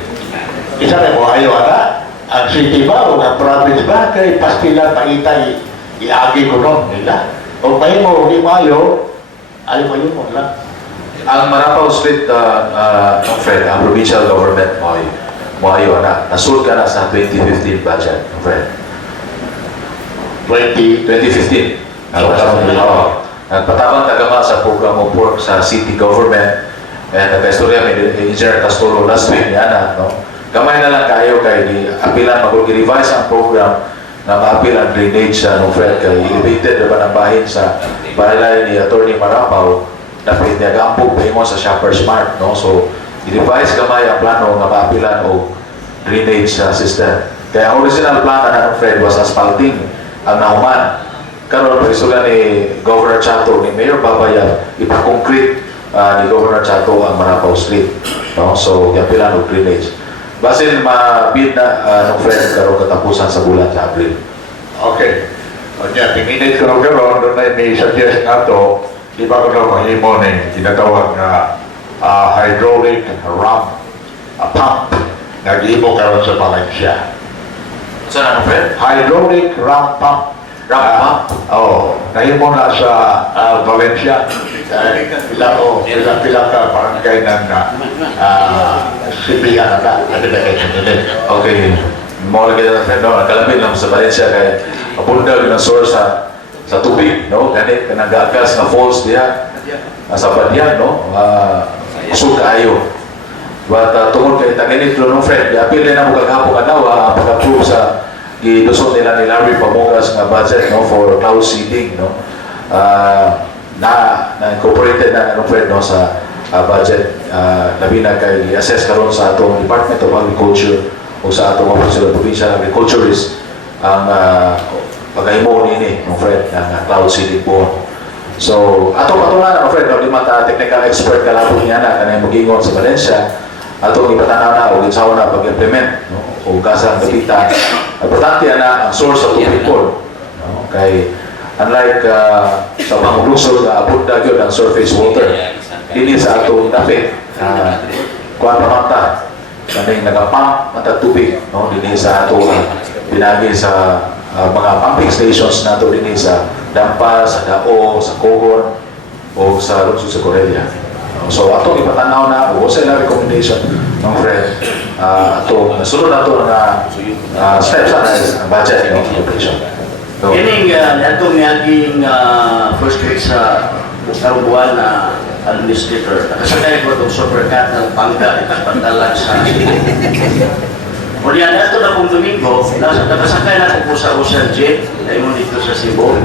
Isa na mo, ayaw na, ang city ba o ang province ba, kay pastilan paitay, iagi ko nun nila. O pa mo, hindi mayo, ayaw mo yun mo lang. ang Marapaw Street ng Fred, ang provincial government mo ayo na nasul ka na sa 2015 budget ng Fred 2015 nagpatabang tagama sa program of work sa city government and nagka-istorya may Engineer Castolo last week niya na no? Gamay na lang kayo kay apilan mag-revise ang program na maapil ang drainage sa Fred kay elevated na ba ng bahin sa bahay ni Attorney Marapaw dapat niya gampog mo sa Shoppers Mart no? So i-revise gamay ang plano na maapilan o drainage system kaya ang original plan na ng Fred was asphalting ang nahuman karon pagisugan ni Governor Chato ni Mayor Babayag ipa-concrete ni Governor Chato ang Marapaw Street no? So iapilan o drainage basin mabid na ng Fred karon katapusan sa bulan sa Abril. Okay. O niya, tinginit ko rin karon, doon na ni-suggest nga to, di ba ko na mahimo na tinatawag na hydraulic ramp pump nag-ibo karon sa Valencia. Saan ang Fred? Hydraulic ramp pump. Ramp pump? Oo. Nahimo na sa Valencia. Pila ka barangay ng sibihan na Okay. Mawala kita ng Fred no? Nagkalapit lang sa Valencia kaya abundal yung source sa tubig, no? Ganit ka nag-agas na falls diya sa Badyan, no? Usog kayo. But tungkol kay taginit no Fred, apil na mo kaghapon kanawa pag-approve sa gilusot nila ni Larry Pamugas nga budget no for cloud seeding, no? na-incorporated na ano Fred no sa budget labi na kay i-assess karon sa atong Department of Agriculture o sa atong office of provincial agriculturist ang pagahimo nini no Fred ng cloud seeding po. So atong patungan no Fred no di mata technical expert kalabot niya na kanay mogingon sa Valencia atong ipatanaw na o ginsawa na pag-implement no o gasang gapita. Importante na ang source of tubig po no kay unlike sa panglusod na abot na yun ang surface water dili sa atong dapit kuha pa mata kaning nagapump mata tubig no dili sa atong pinagi sa mga pumping stations nato dinhi sa Dampa, sa Dao, sa Kgob o sa lungsod sa Corelia. So atong ipatanaw na o sa ilang recommendation ng friend atong nasunod nato na steps na ang budget ng operation. So, Kining atong naging first week sa karong buwan na administrator, nakasakay ko itong supercat ng pangga ipagpantalan sa o diyan nato na kong Domingo, nakasakay na ko sa Ocean Jet, ay mo dito sa Cebu.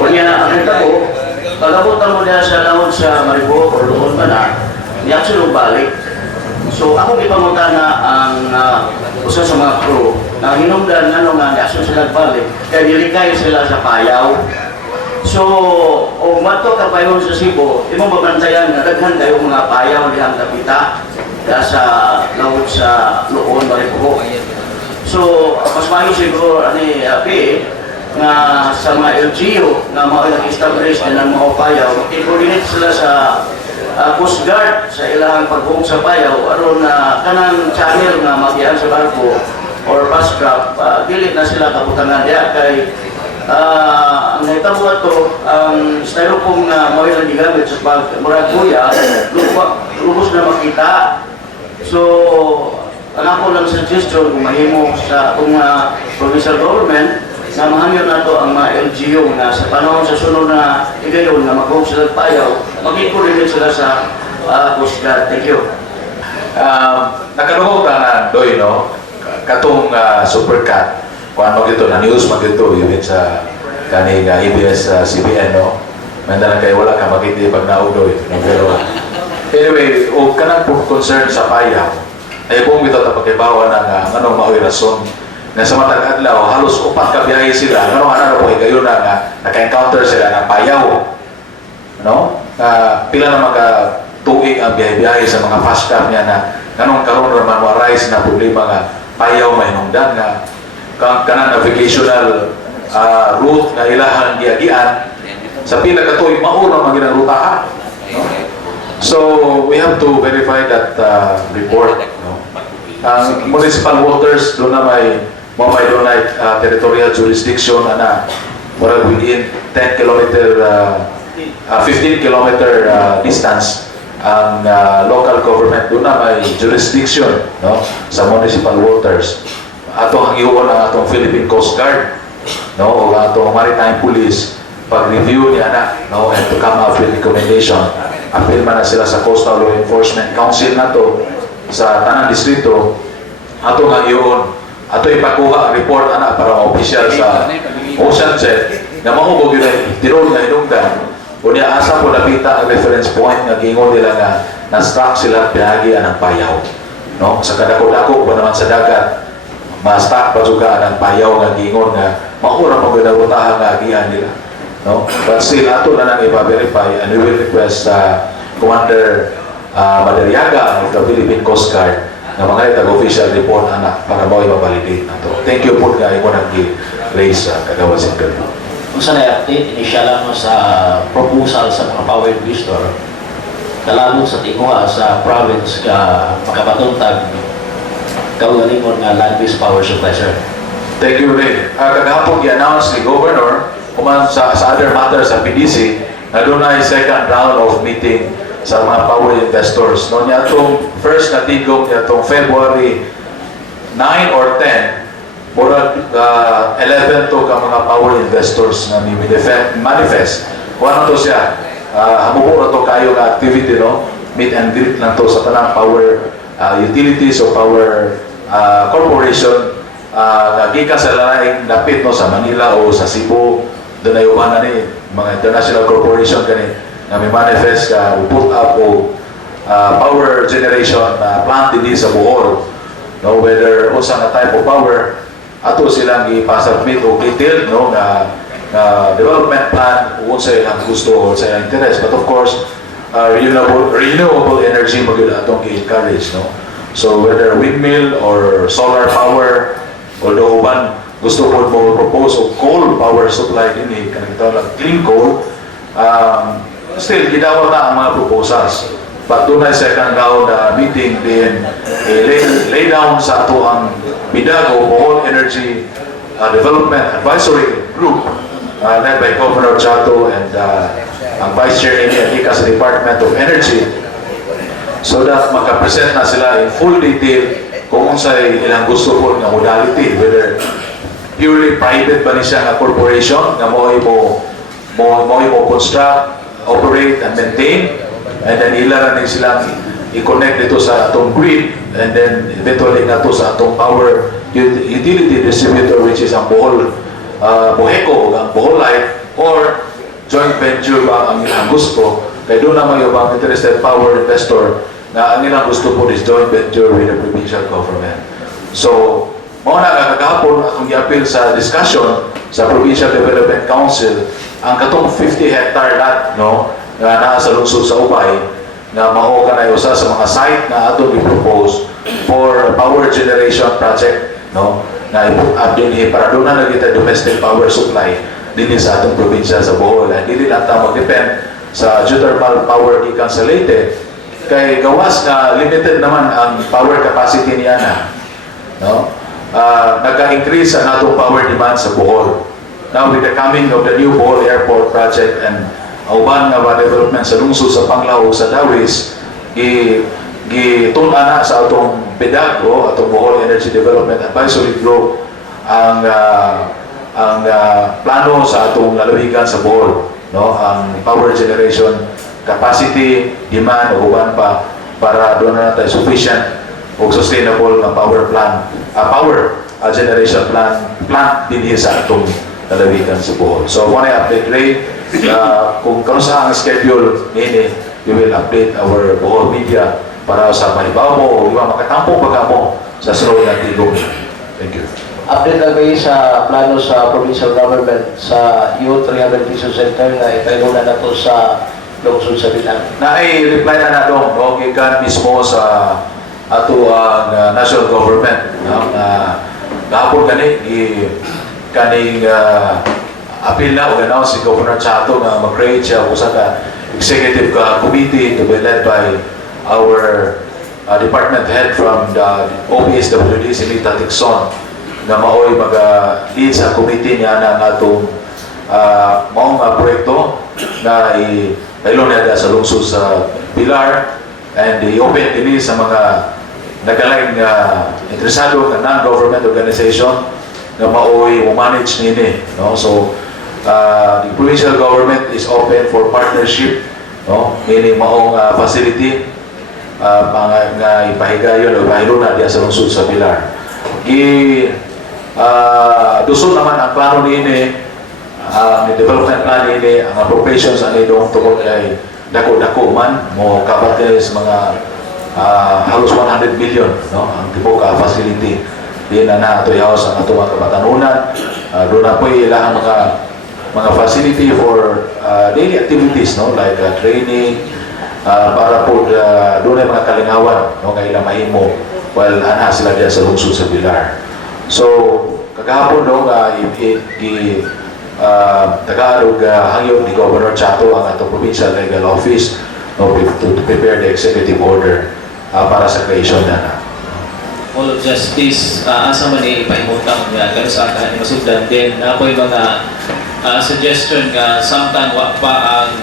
O diyan na ang ko, pag-abutan mo niya sa laon sa Maribo o doon ba na, niya sulong balik. So ako ipamunta na ang usa sa mga crew na hinungdan nga nga niya sila balik, kaya nilikay sila sa payaw. So, o mato ka payaw sa Cebu, imong babantayan na daghan kayo mga payaw dihang kapita sa laot sa Loon, Maribo. So, mas mayo siguro ani api nga sa mga LGU nga mao nag-establish na ng mga payaw, i-coordinate sila sa Coast Guard sa ilang pagbuong sa payaw aron na kanang channel nga magian sa barko or bus craft dili na sila kabutangan diya kay ang nahitabo ato ang styrofoam nga mao lang gigamit sa murag kuya lubos na makita. So ang ako lang suggestion kung mahimo sa atong provincial government na mahangyo na to ang mga LGU na sa panahon sa sunod na igayon na magbuong sila payaw, mag-coordinate sila sa Coast Guard. Thank you. Nakalungkot na doy no katong supercat kung ano dito na news magito yun sa kaning ABS CBN no manda na kay wala ka makita pag naudoy no? Pero anyway o kanang concern sa payaw ay kung ito tapagkibawa ng ano mao'y rason na sa matag adlaw halos upat ka biyahe sila ano ana po kayo na naka-encounter sila ng payaw no pila na mga tuig ang biyahe sa mga fast car niya na kanong karon naman ma-rise na problema nga payaw may hinungdan nga kanang navigational route nga ilahang giagian sa pila ka tuig maura maging rutahan no? So we have to verify that report no? Ang municipal waters doon na may territorial jurisdiction na within 10 kilometer 15 kilometer distance ang local government doon na may jurisdiction no sa municipal waters atong hangiuon ang atong Philippine Coast Guard no o atong Maritime Police pag-review niya na no and to come up with recommendation apil man na sila sa Coastal Law Enforcement Council na to sa tanang distrito atong hangiuon ato ipakuha ang report ana para ma-official sa Ocean Jet na mahubog yun tirol na hinungdan o niya asa po napita ang reference point nga gingon nila nga na-stock sila pinagi ang payaw no sa kadako-dako ba naman sa dagat ma-stock pa juga ang payaw nga gingon nga maura magdawutahan nga agihan nila no but still ato na nang i-verify and we will request Commander Madariaga of the Philippine Coast Guard na mga tag-official report anak para mo i-validate nato. Thank you po nga imo nang gi-raise kagawas ng ganito. Kung sa na-update, initial lang sa proposal sa mga power investor kalabot sa tinguha sa province ka makapatuntag kaugalingon nga land-based power supply, sir. Thank you, Ray. Kagahapon i-announce ni Governor kuman sa other matters sa PDC na doon ay second round of meeting sa mga power investors. No, niya itong first na tigong niya itong February 9 or 10 mura 11 to ka mga power investors na manifest. Kung ano to siya, hamubo na to kayo na activity, no? Meet and greet lang to sa tanang power utilities o power corporation gikan sa laing dapit no sa Manila o sa Cebu doon ay uwan na ni mga international corporation kani nga may manifest ka put up o power generation plant dinhi sa Bohol, no, whether unsa nga type of power ato silang ipasubmit o detailed, no, na development plan kung unsa ilang gusto o sa ilang interest. But of course, renewable energy magyud atong i-encourage, no. So whether windmill or solar power, although uban gusto mo propose og coal power supply dinhi kanang gitawag clean coal, still gidawat na ang mga proposals. But doon ay second round meeting din lay down sa ato ang Bidago Bohol Energy Development Advisory Group led by Governor Chato and ang Vice Chair niya sa Department of Energy, so that makapresent na sila in full detail kung unsay ilang gusto po nga modality, whether purely private ba ni siya nga corporation nga mo construct, operate and maintain, and then ilan na silang i-connect dito sa atong grid, and then eventually nga to sa atong power utility distributor, which is ang Bohol Boheco o ang Bohol Light, or joint venture ba ang ilang gusto. Kaya doon naman yung bang interested power investor na ang ilang gusto po is joint venture with the provincial government. So mao na kagahapon akong i-appeal sa discussion sa Provincial Development Council ang katong 50 hectare lot, no, na naa sa lungsod sa Ubay na mao kanay usa sa mga site na atong i-propose for power generation project, no, na i-put up din para doon na kita domestic power supply din sa atong probinsya sa Bohol. Dili lang ta mag-depend sa geothermal power gikan sa Leyte kay gawas na limited naman ang power capacity niya na, no. Nagka-increase ang atong power demand sa Bohol. Now with the coming of the new Bohol Airport project and uban nga ba development sa lungsod sa Panglao sa Dawis, gitun-a na sa atong Bidago, atong Bohol Energy Development Advisory Group ang plano sa atong lalawigan sa Bohol, no, ang power generation capacity, demand o uban pa para doon na tayo sufficient o sustainable na power generation plant din sa atong lalawigan sa Bohol. So one update Ray, kung kanusa ang schedule nini, we will update our Bohol media para sa panibaw mo o iba makatampong baga mo sa sunod na tigong. Thank you. Update lang kayo sa plano sa provincial government sa Youth Rehabilitation Center na ipainunan na to sa lungsod sa Bilang. Reply na na doon, no, gikan mismo sa ato ang national government, no, gahapon kaning appeal na o ganaw si Governor Chato na mag-create siya usa ka executive committee to be led by our department head from the OPSWD, si Lita Tixon, na maoy mag-lead sa committee niya ng atong maong proyekto na i-laylon na sa lungsod sa Pilar, and i-open din sa mga nagaling interesado na non-government organization na maoy manage nini, no. So the provincial government is open for partnership, no, meaning maong facility nga ipahigayon o ipahilo na diya sa lungsod sa Pilar. Dusun naman ang plano nini, ang development plan nini, ang appropriations ani dong tungkol ay dako-dako man mo kabate sa mga halos 100 million, no, ang tipo ka facility din na ato house ang ato mga kabatanunan. Doon na po ilang mga facility for daily activities, no, like training, para po doon ay mga kalingawan, no, nga ilang mahimo while ana sila diya sa lungsod sa Pilar. So kagahapon no Tagalog hangyo ni Governor Chato ang atong provincial legal office, no, to prepare the executive order para sa creation na all of justice, asa man ipahimutang nga ganun sa akin masugdan din ako'y mga suggestion nga samtang wa pa ang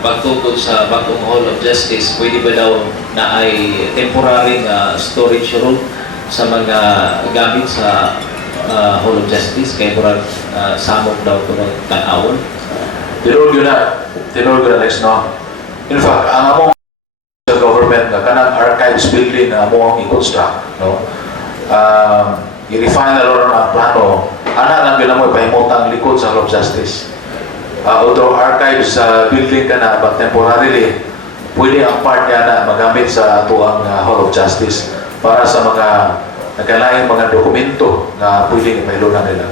pagtugod sa bagong Hall of Justice, pwede ba daw na ay temporary storage room sa mga gamit sa Hall of Justice kay murag samok daw ito ng tanawon. Tinulog yun na next, no. In fact, ang among government na kanang archives building na mo ang i-construct, no, i-refine na loro na ang plano, ana lang yun mo ipahimutang likod sa Hall of Justice. although archives building ka na, but temporarily, pwede ang part niya na magamit sa ato ang Hall of Justice para sa mga nagkalaing mga dokumento na pwede ipahilunan nila.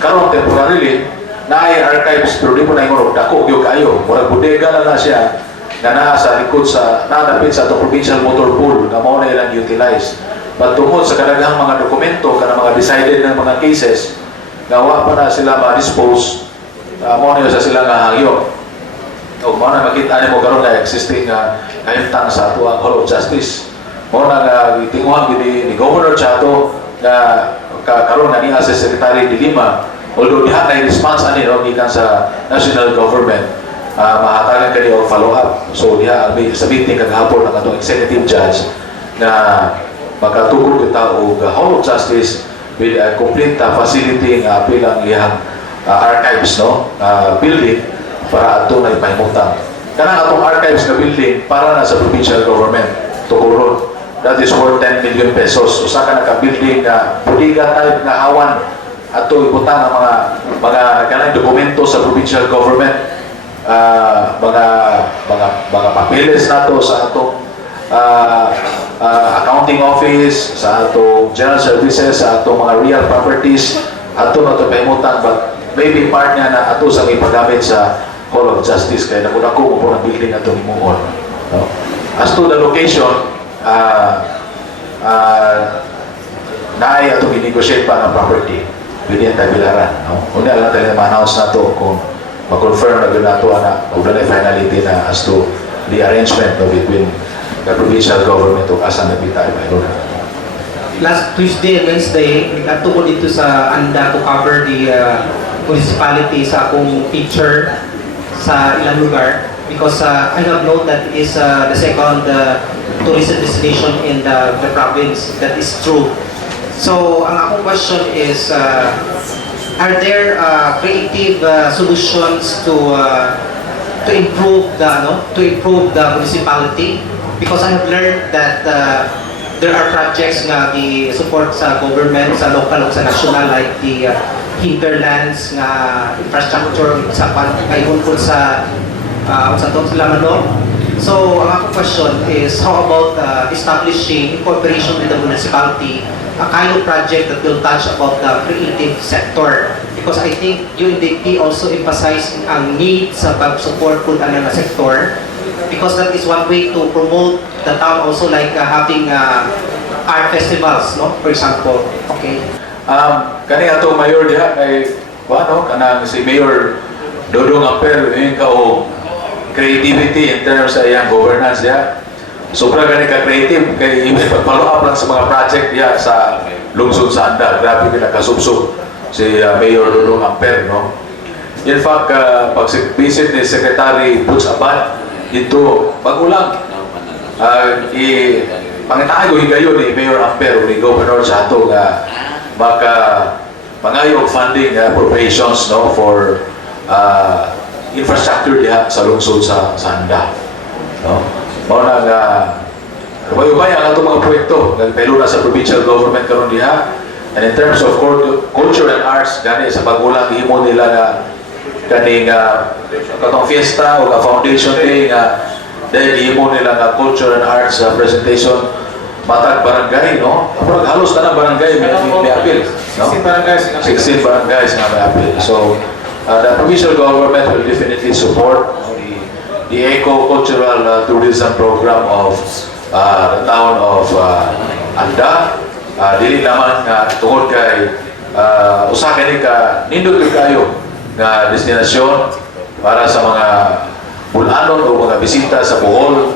Karon temporarily, na ay archives pero di mo na yung dako yung kayo. Murag bodega na siya na naa sa likod sa nadapit sa atong provincial motor pool na mao na ilang utilize. But tungkol sa kadaghang mga dokumento kana mga decided ng mga cases gawa pa na sila ma-dispose mao na sa sila nga hangyo. O mao na makita nimo karon na existing kahimtang sa ato ang Hall of Justice. Mao na nga gitinguhan ni Governor Chato na karon na niya sa Secretary de Lima, although diha na response ani no gikan sa national government, mahatagan kani og follow up. So diha sa meeting kagahapon ang atong executive judge na magkatugod kita og Hall of Justice with a complete facility nga pilang iyang archives no building para ato na ipahimutan. Kanang atong archives nga building para na sa provincial government Tukuron. That is worth 10 million pesos. Usa ka naka-building na bodega type nga awan ato iputan ang mga kanang dokumento sa provincial government, mga papeles nato sa atong accounting office, sa atong general services, sa atong mga real properties ato na ito pahimutan, but maybe part niya na ato sa ipagamit sa Hall of Justice kaya nakunako mo po ng building ato ni Muon. No? As to the location, naay ato ginegotiate pa ng property within Tabilaran. No? Una lang tayo ma-announce na to kung ma-confirm na gano'n ito na o na finality na as to the arrangement no, between the provincial government o asa na bitay pa ito. Last Tuesday and Wednesday, nagkato ko dito sa ANDA to cover the municipality sa akong picture sa ilang lugar because I have known that it is the second tourism destination in the province. That is true. So, ang akong question is, are there creative solutions to improve the municipality? Because I have learned that there are projects nga the support sa government, sa local o sa national, like the hinterlands nga infrastructure sa pagkayun po sa tong sila manok. So, ang akong question is, how about establishing in cooperation with the municipality a kind of project that will touch about the creative sector? Because I think UNDP also emphasize ang need sa pag-support po ang sector, because that is one way to promote the town also, like having art festivals, no? For example. Okay. Kani atong mayor diha kay kanang si Mayor Dodong Amper yung kao creativity in terms sa iyang governance diha. Sobra gani ka creative kay follow up lang sa mga project diha sa lungsod sa Anda. Grabe ka nakasubsob si Mayor Dodong Amper, no? In fact, pag visit ni Secretary Butch Abad dito, bago lang pangitahay ko higayon ni Mayor Amper o ni Governor Chato nga maka pangayo funding appropriations no for infrastructure diha sa lungsod sa Anda, no? Mao na nga ubay ang atong mga proyekto nagpelo na sa provincial government karon diha, and in terms of culture and arts gani sa bagulang himo nila nga kaning katong fiesta o foundation day nga dahil himo nila nga culture and arts presentation matag barangay, no? Pero halos na barangay may appeal, no? 16 barangays nga may appeal. So the provincial government will definitely support the eco-cultural tourism program of the town of Anda. Dili naman nga tungod kay usa kani ka nindot kayo nga destinasyon para sa mga bulanon o mga bisita sa Bohol.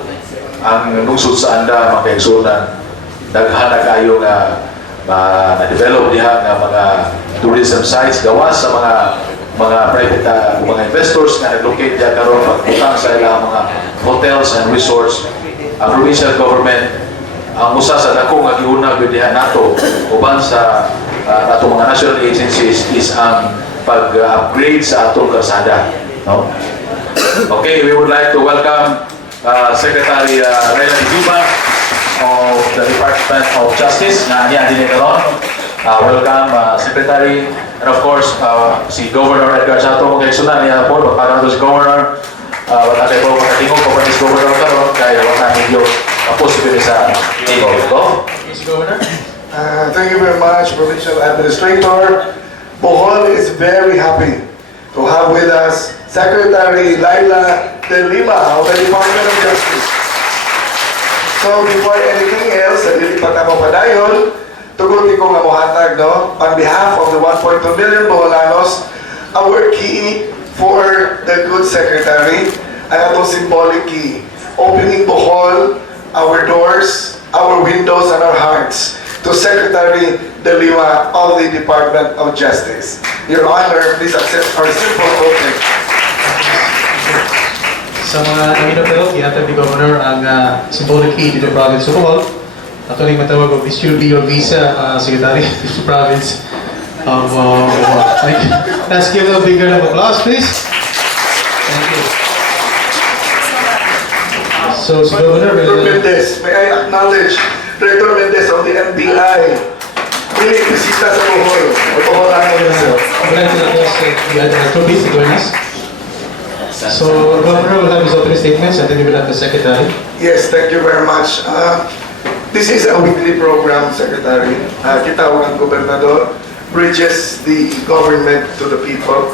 Ang lungsod sa Anda makaigsunan daghan na kayo nga na-develop diha nga mga tourism sites gawas sa mga private mga investors nga nag-locate diha karon pagputang sa ilang mga hotels and resorts. Ang provincial government ang usa sa dako nga giuna diha nato uban sa ato mga national agencies is ang pag-upgrade sa atong kalsada, no? Okay, we would like to welcome Secretary Rela Kgob of the Department of Justice na niya din karon welcome, Secretary, and of course, si Governor Edgar Chato, mga kaigsunan niya po, pagpagano to si Governor, wala kayo po makatingog pa si Governor karon kaya wala medyo posible sa Kgob. Yes, Governor. Thank you very much, Provincial Administrator. Bohol is very happy to have with us Secretary Laila De Lima of the Department of Justice. So before anything else, nalilipat ako padayon, tuguti ko nga mohatag, no? On behalf of the 1.2 million Boholanos, our key for the good secretary, ang atong symbolic key, opening Bohol, our doors, our windows, and our hearts to Secretary De Lima of the Department of Justice. Your Honor, please accept our simple token. Sa mga naminapero, ihatag ni Governor ang symbolic key to the province of Bohol. Ito rin matawag of this will be your visa, Secretary to the province of Bohol. Let's give a big round of applause, please. Thank you. So, si Governor, Director Mendez, may I acknowledge Director Mendez of the NBI. May bisita sa Bohol. Boholanos na sir. Director, please, join us. So, Governor will have his opening statements and then we will have the Secretary. Yes, thank you very much. This is a weekly program, Secretary. Kitawag ng Gobernador, bridges the government to the people.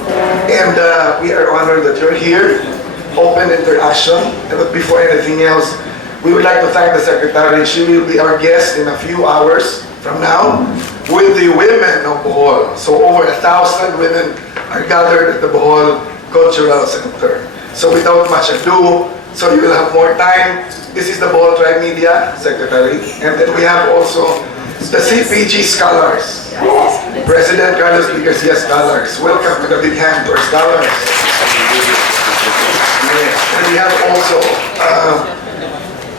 And we are honored that you're here, open interaction. But before anything else, we would like to thank the Secretary. She will be our guest in a few hours from now with the women of Bohol. So over 1,000 women are gathered at the Bohol Cultural Center. So without much ado, so you will have more time. This is the Bohol Tribe Media, Secretary. And then we have also the CPG Scholars. President Carlos P. Garcia Scholars. Welcome to the big hand to our scholars. Yes. And we have also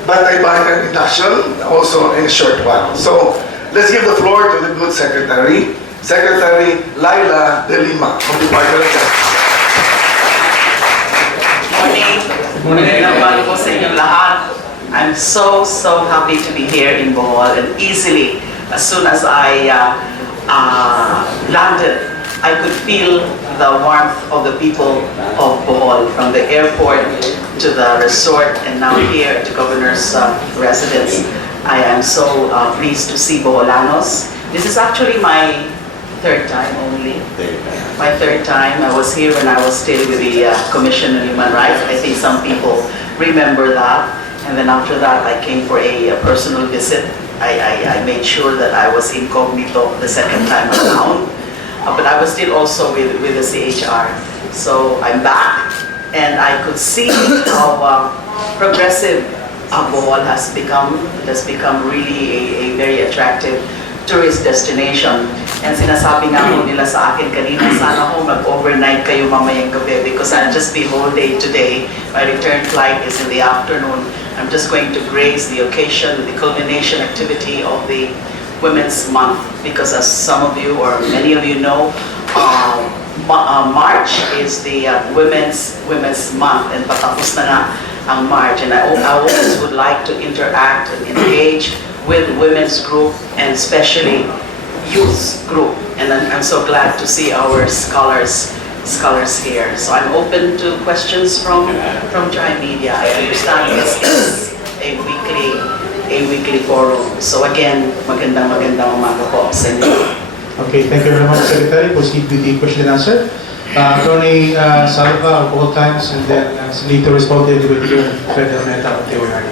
Bantay Bayan Induction, also in a short while. So let's give the floor to the good Secretary, Secretary Laila De Lima from the Department of Justice. Morning naman po sa inyong lahat. I'm so happy to be here in Bohol, and easily, as soon as I landed, I could feel the warmth of the people of Bohol, from the airport to the resort and now here at the Governor's residence. I am so pleased to see Boholanos. This is actually my third time only. My third time. I was here when I was still with the Commission on Human Rights. I think some people remember that. And then after that, I came for a personal visit. I made sure that I was incognito the second time around. But I was still also with the CHR. So I'm back, and I could see how progressive Bohol has become. It has become really a very attractive tourist destination. And sinasabi nga po nila sa akin kanina, sana ho mag-overnight kayo mamayang gabi because I'll just be whole day today. My return flight is in the afternoon. I'm just going to grace the occasion, the culmination activity of the Women's Month, because as some of you or many of you know, March is the Women's Month, and patapos na nga ang March. And I always would like to interact and engage with women's group and especially youth group. And I'm so glad to see our scholars here. So I'm open to questions from Tribe Media. I understand this is a weekly forum. So again, magandang umaga po sa inyo. Okay, thank you very much, Secretary. Proceed with the question and answer. Attorney Salva of Bohol Times, and then Senator responded with you, Federal Meta of the ORD.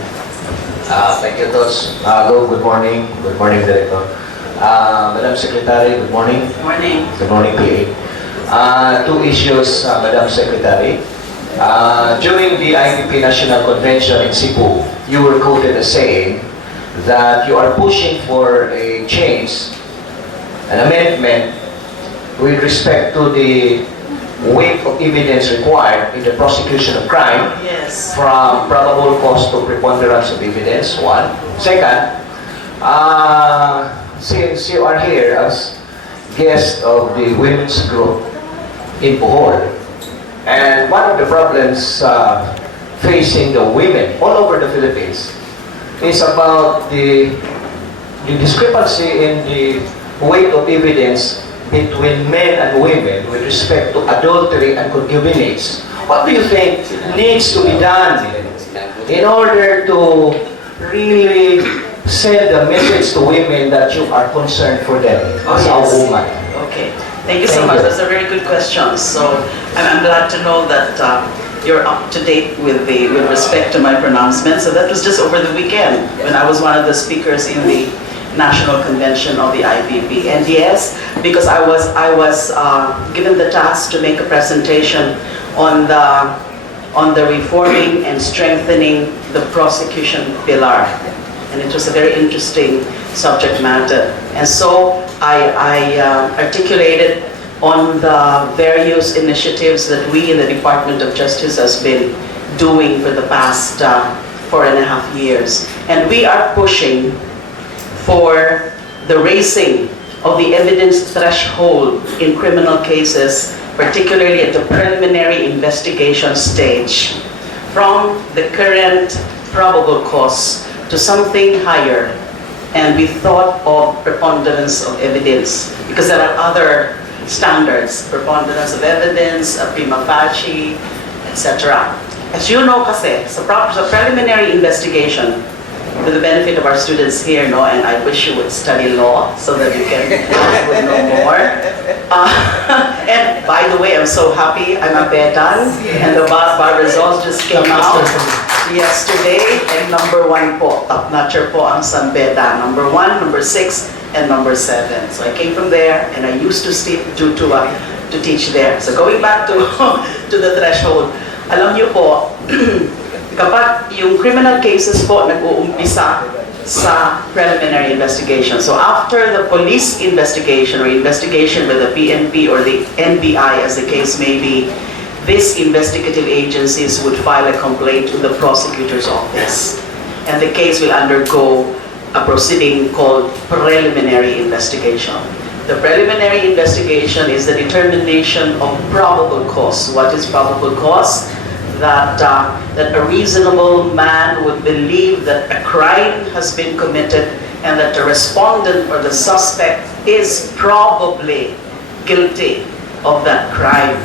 Thank you, Tos. Good morning. Good morning, Director. Madam Secretary, good morning. Morning. Good morning, PA. Two issues, Madam Secretary. During the IDP National Convention in Cebu, you were quoted as saying that you are pushing for a change, an amendment with respect to the weight of evidence required in the prosecution of crime. Yes. From probable cause to preponderance of evidence, one. Second, since you are here as guest of the women's group in Bohol, and one of the problems facing the women all over the Philippines is about the discrepancy in the weight of evidence between men and women with respect to adultery and concubinage, what do you think needs to be done in order to really send a message to women that you are concerned for them as a woman? Okay. Thank you so Thank much. you. That's a very good question. So I'm glad to know that you're up to date with respect to my pronouncement. So that was just over the weekend when I was one of the speakers in the National Convention of the IPP. And yes, because I was given the task to make a presentation on the reforming and strengthening the prosecution pillar. And it was a very interesting subject matter. And so I articulated on the various initiatives that we in the Department of Justice has been doing for the past 4.5 years. And we are pushing for the raising of the evidence threshold in criminal cases, particularly at the preliminary investigation stage, from the current probable cause to something higher. And we thought of preponderance of evidence because there are other standards, preponderance of evidence, prima facie, etc. As you know kasi, sa preliminary investigation, to the benefit of our students here, no, and I wish you would study law so that you would know more. And by the way, I'm so happy I'm a Bedan, and the bar results just came out yesterday, and number 1 po, top-notcher po ang San Beda. Number 1, number 6, and number 7. So I came from there, and I used to teach there. So going back to to the threshold, alam niyo po, kapag yung criminal cases po nag-uumpisa sa preliminary investigation. So after the police investigation or investigation by the PNP or the NBI, as the case may be, these investigative agencies would file a complaint to the prosecutor's office. And the case will undergo a proceeding called preliminary investigation. The preliminary investigation is the determination of probable cause. What is probable cause? That a reasonable man would believe that a crime has been committed and that the respondent or the suspect is probably guilty of that crime.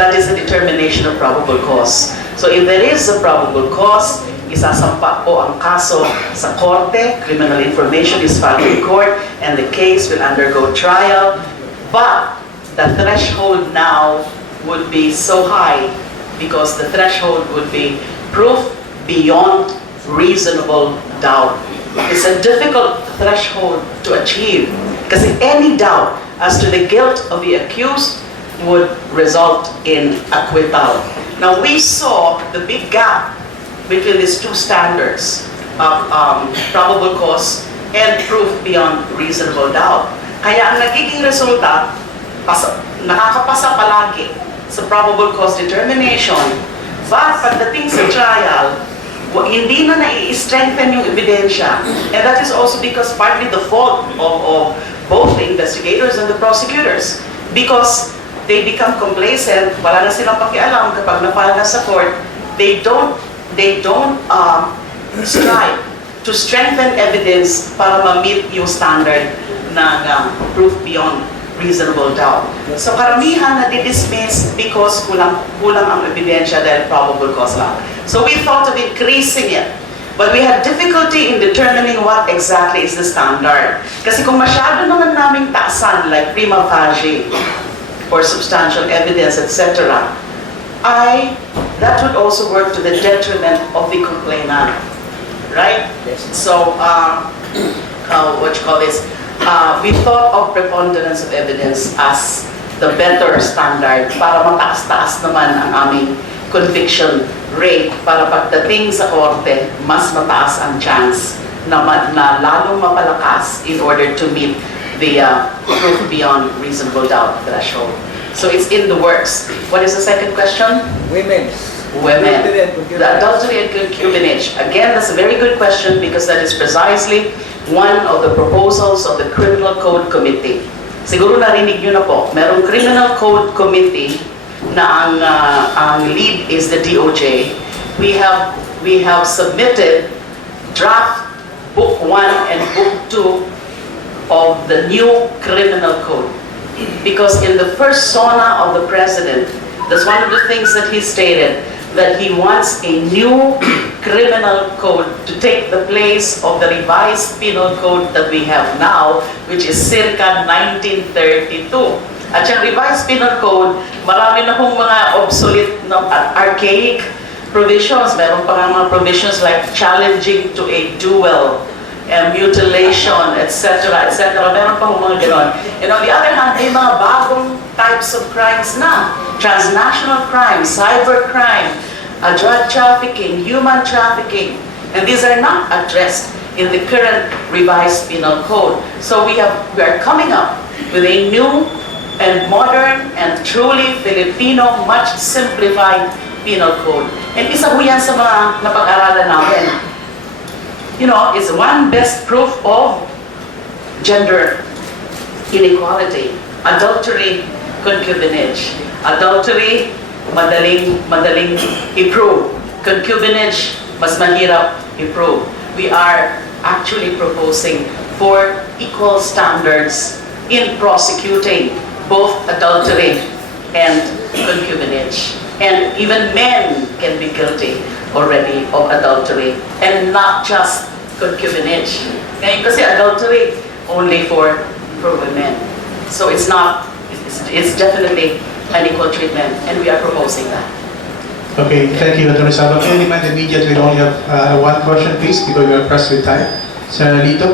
That is the determination of probable cause. So if there is a probable cause, isasampa po ang kaso sa korte, criminal information is filed in court, and the case will undergo trial. But the threshold now would be so high because the threshold would be proof beyond reasonable doubt. It's a difficult threshold to achieve because any doubt as to the guilt of the accused would result in acquittal. Now we saw the big gap between these two standards of probable cause and proof beyond reasonable doubt. Kaya ang nagiging resulta, nakakapasa palagi sa probable cause determination, but pagdating sa trial, hindi na nai-strengthen yung ebidensya. And that is also because partly the fault of both the investigators and the prosecutors. Because they become complacent, wala na silang pakialam kapag na-file na sa court, they don't strive to strengthen evidence para ma-meet yung standard ng proof beyond reasonable doubt. So karamihan na di-dismiss because kulang ang ebidensya dahil probable cause lang. So we thought of increasing it. But we had difficulty in determining what exactly is the standard. Kasi kung masyado naman naming taasan, like prima facie, or substantial evidence, etc., that would also work to the detriment of the complainant. Right? So, what you call this? We thought of preponderance of evidence as the better standard para mataas-taas naman ang aming conviction rate para pagdating sa korte, mas mataas ang chance na lalong mapalakas in order to meet the proof beyond reasonable doubt threshold. So it's in the works. What is the second question? Women. The adultery and concubinage. Again, that's a very good question because that is precisely one of the proposals of the Criminal Code Committee. Siguro narinig nyo na po, merong Criminal Code Committee na ang lead is the DOJ. We have submitted draft Book 1 and Book 2 of of the new criminal code. Because in the first sona of the president, that's one of the things that he stated, that he wants a new criminal code to take the place of the revised penal code that we have now, which is circa 1932. At yung revised penal code, marami na hong mga obsolete, archaic provisions. Meron pa nga mga provisions like challenging to a duel, mutilation, etc., etc. Meron pa hong mga ganon. And on the other hand, may mga bagong types of crimes na. Transnational crime, cyber crime, drug trafficking, human trafficking. And these are not addressed in the current revised penal code. So we are coming up with a new and modern and truly Filipino, much simplified penal code. And isa po yan sa mga napag-aralan namin. You know, it's one best proof of gender inequality. Adultery, concubinage. Adultery, madaling i-prove. Concubinage, mas mahirap i-prove. We are actually proposing for equal standards in prosecuting both adultery and concubinage. And even men can be guilty already of adultery and not just concubinage. Ngayon kasi adultery only for women. So it's not, it's definitely an equal treatment, and we are proposing that. Okay, thank you, Dr. Saba. Can you remind the media we only have one question, please, because we are pressed with time. Senator Lito,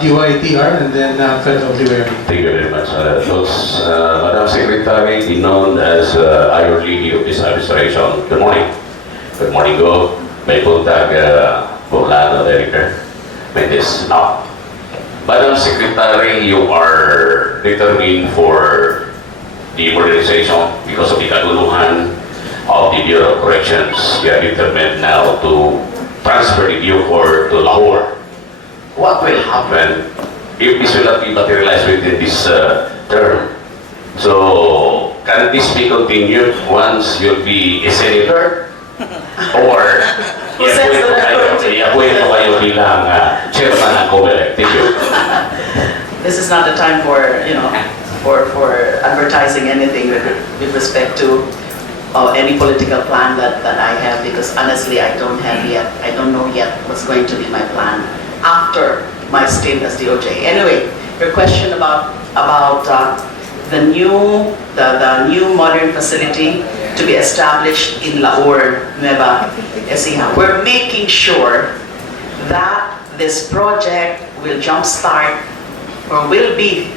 DYTR, and then Federal DYR. Thank you very much. Madam Secretary, be known as Iron Lady of this administration. Good morning. Good morning, Kgob. May buntag Poblano, Director. May this now. Madam Secretary, you are determined for the modernization because of the kaguluhan of the Bureau of Corrections. You are determined now to transfer the Bureau to Lahore. What will happen if this will not be materialized within this term? So, can this be continued once you'll be a senator? Or i-appoint mo kayo bilang chairman ng Kgob? Thank you. This is not the time for, you know, for advertising anything with respect to any political plan that I have, because honestly I don't know yet what's going to be my plan after my stint as DOJ. Anyway, your question about the new modern facility to be established in Lahore, Nueva Ecija. We're making sure that this project will jumpstart or will be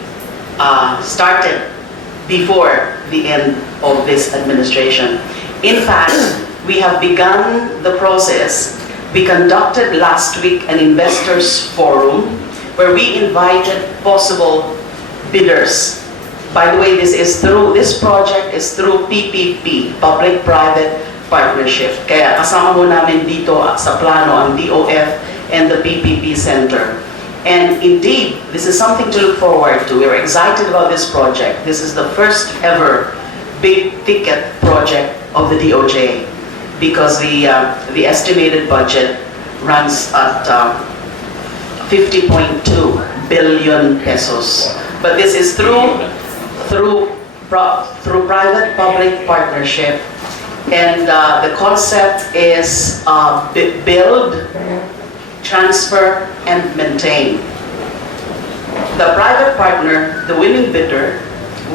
started before the end of this administration. In fact, we have begun the process. We conducted last week an investors forum where we invited possible bidders. By the way, this project is through PPP, Public-Private Partnership. Kaya kasama mo namin dito sa plano ang DOF and the PPP Center. And indeed, this is something to look forward to. We're excited about this project. This is the first ever big ticket project of the DOJ, because the estimated budget runs at 50.2 billion pesos. But this is through private-public partnership, and the concept is build, transfer, and maintain. The private partner, the winning bidder,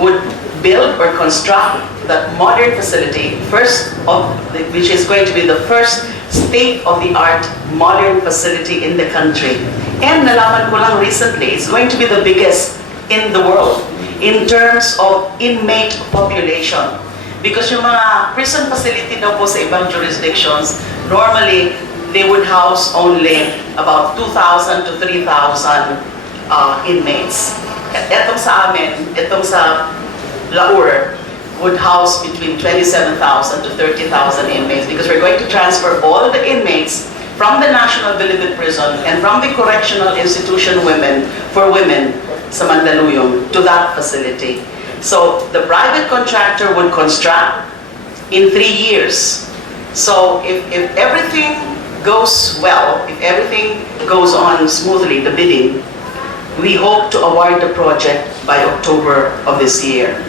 would build or construct that modern facility, which is going to be the first state-of-the-art modern facility in the country. And nalaman ko lang recently, it's going to be the biggest in the world in terms of inmate population. Because yung mga prison facility daw po sa ibang jurisdictions, normally, they would house only about 2,000 to 3,000 inmates. Etong sa amin, etong sa Lahore, would house between 27,000 to 30,000 inmates, because we're going to transfer all the inmates from the National Bilibid Prison and from the Correctional Institution for Women sa Mandaluyong to that facility. So the private contractor would construct in 3 years. So if everything goes well, if everything goes on smoothly, the bidding, We hope to award the project by October of this year.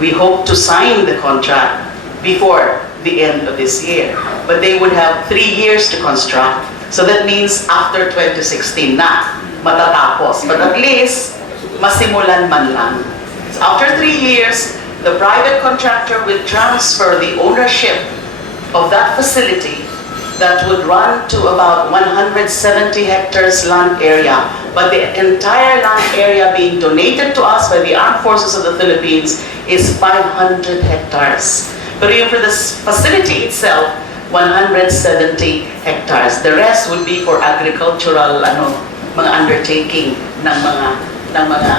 We hope to sign the contract before the end of this year. But they would have 3 years to construct. So that means after 2016 na matatapos. But at least, masimulan man lang. So after 3 years, the private contractor will transfer the ownership of that facility that would run to about 170 hectares land area. But the entire land area being donated to us by the Armed Forces of the Philippines is 500 hectares. But even for this facility itself, 170 hectares. The rest would be for agricultural mga undertaking ng mga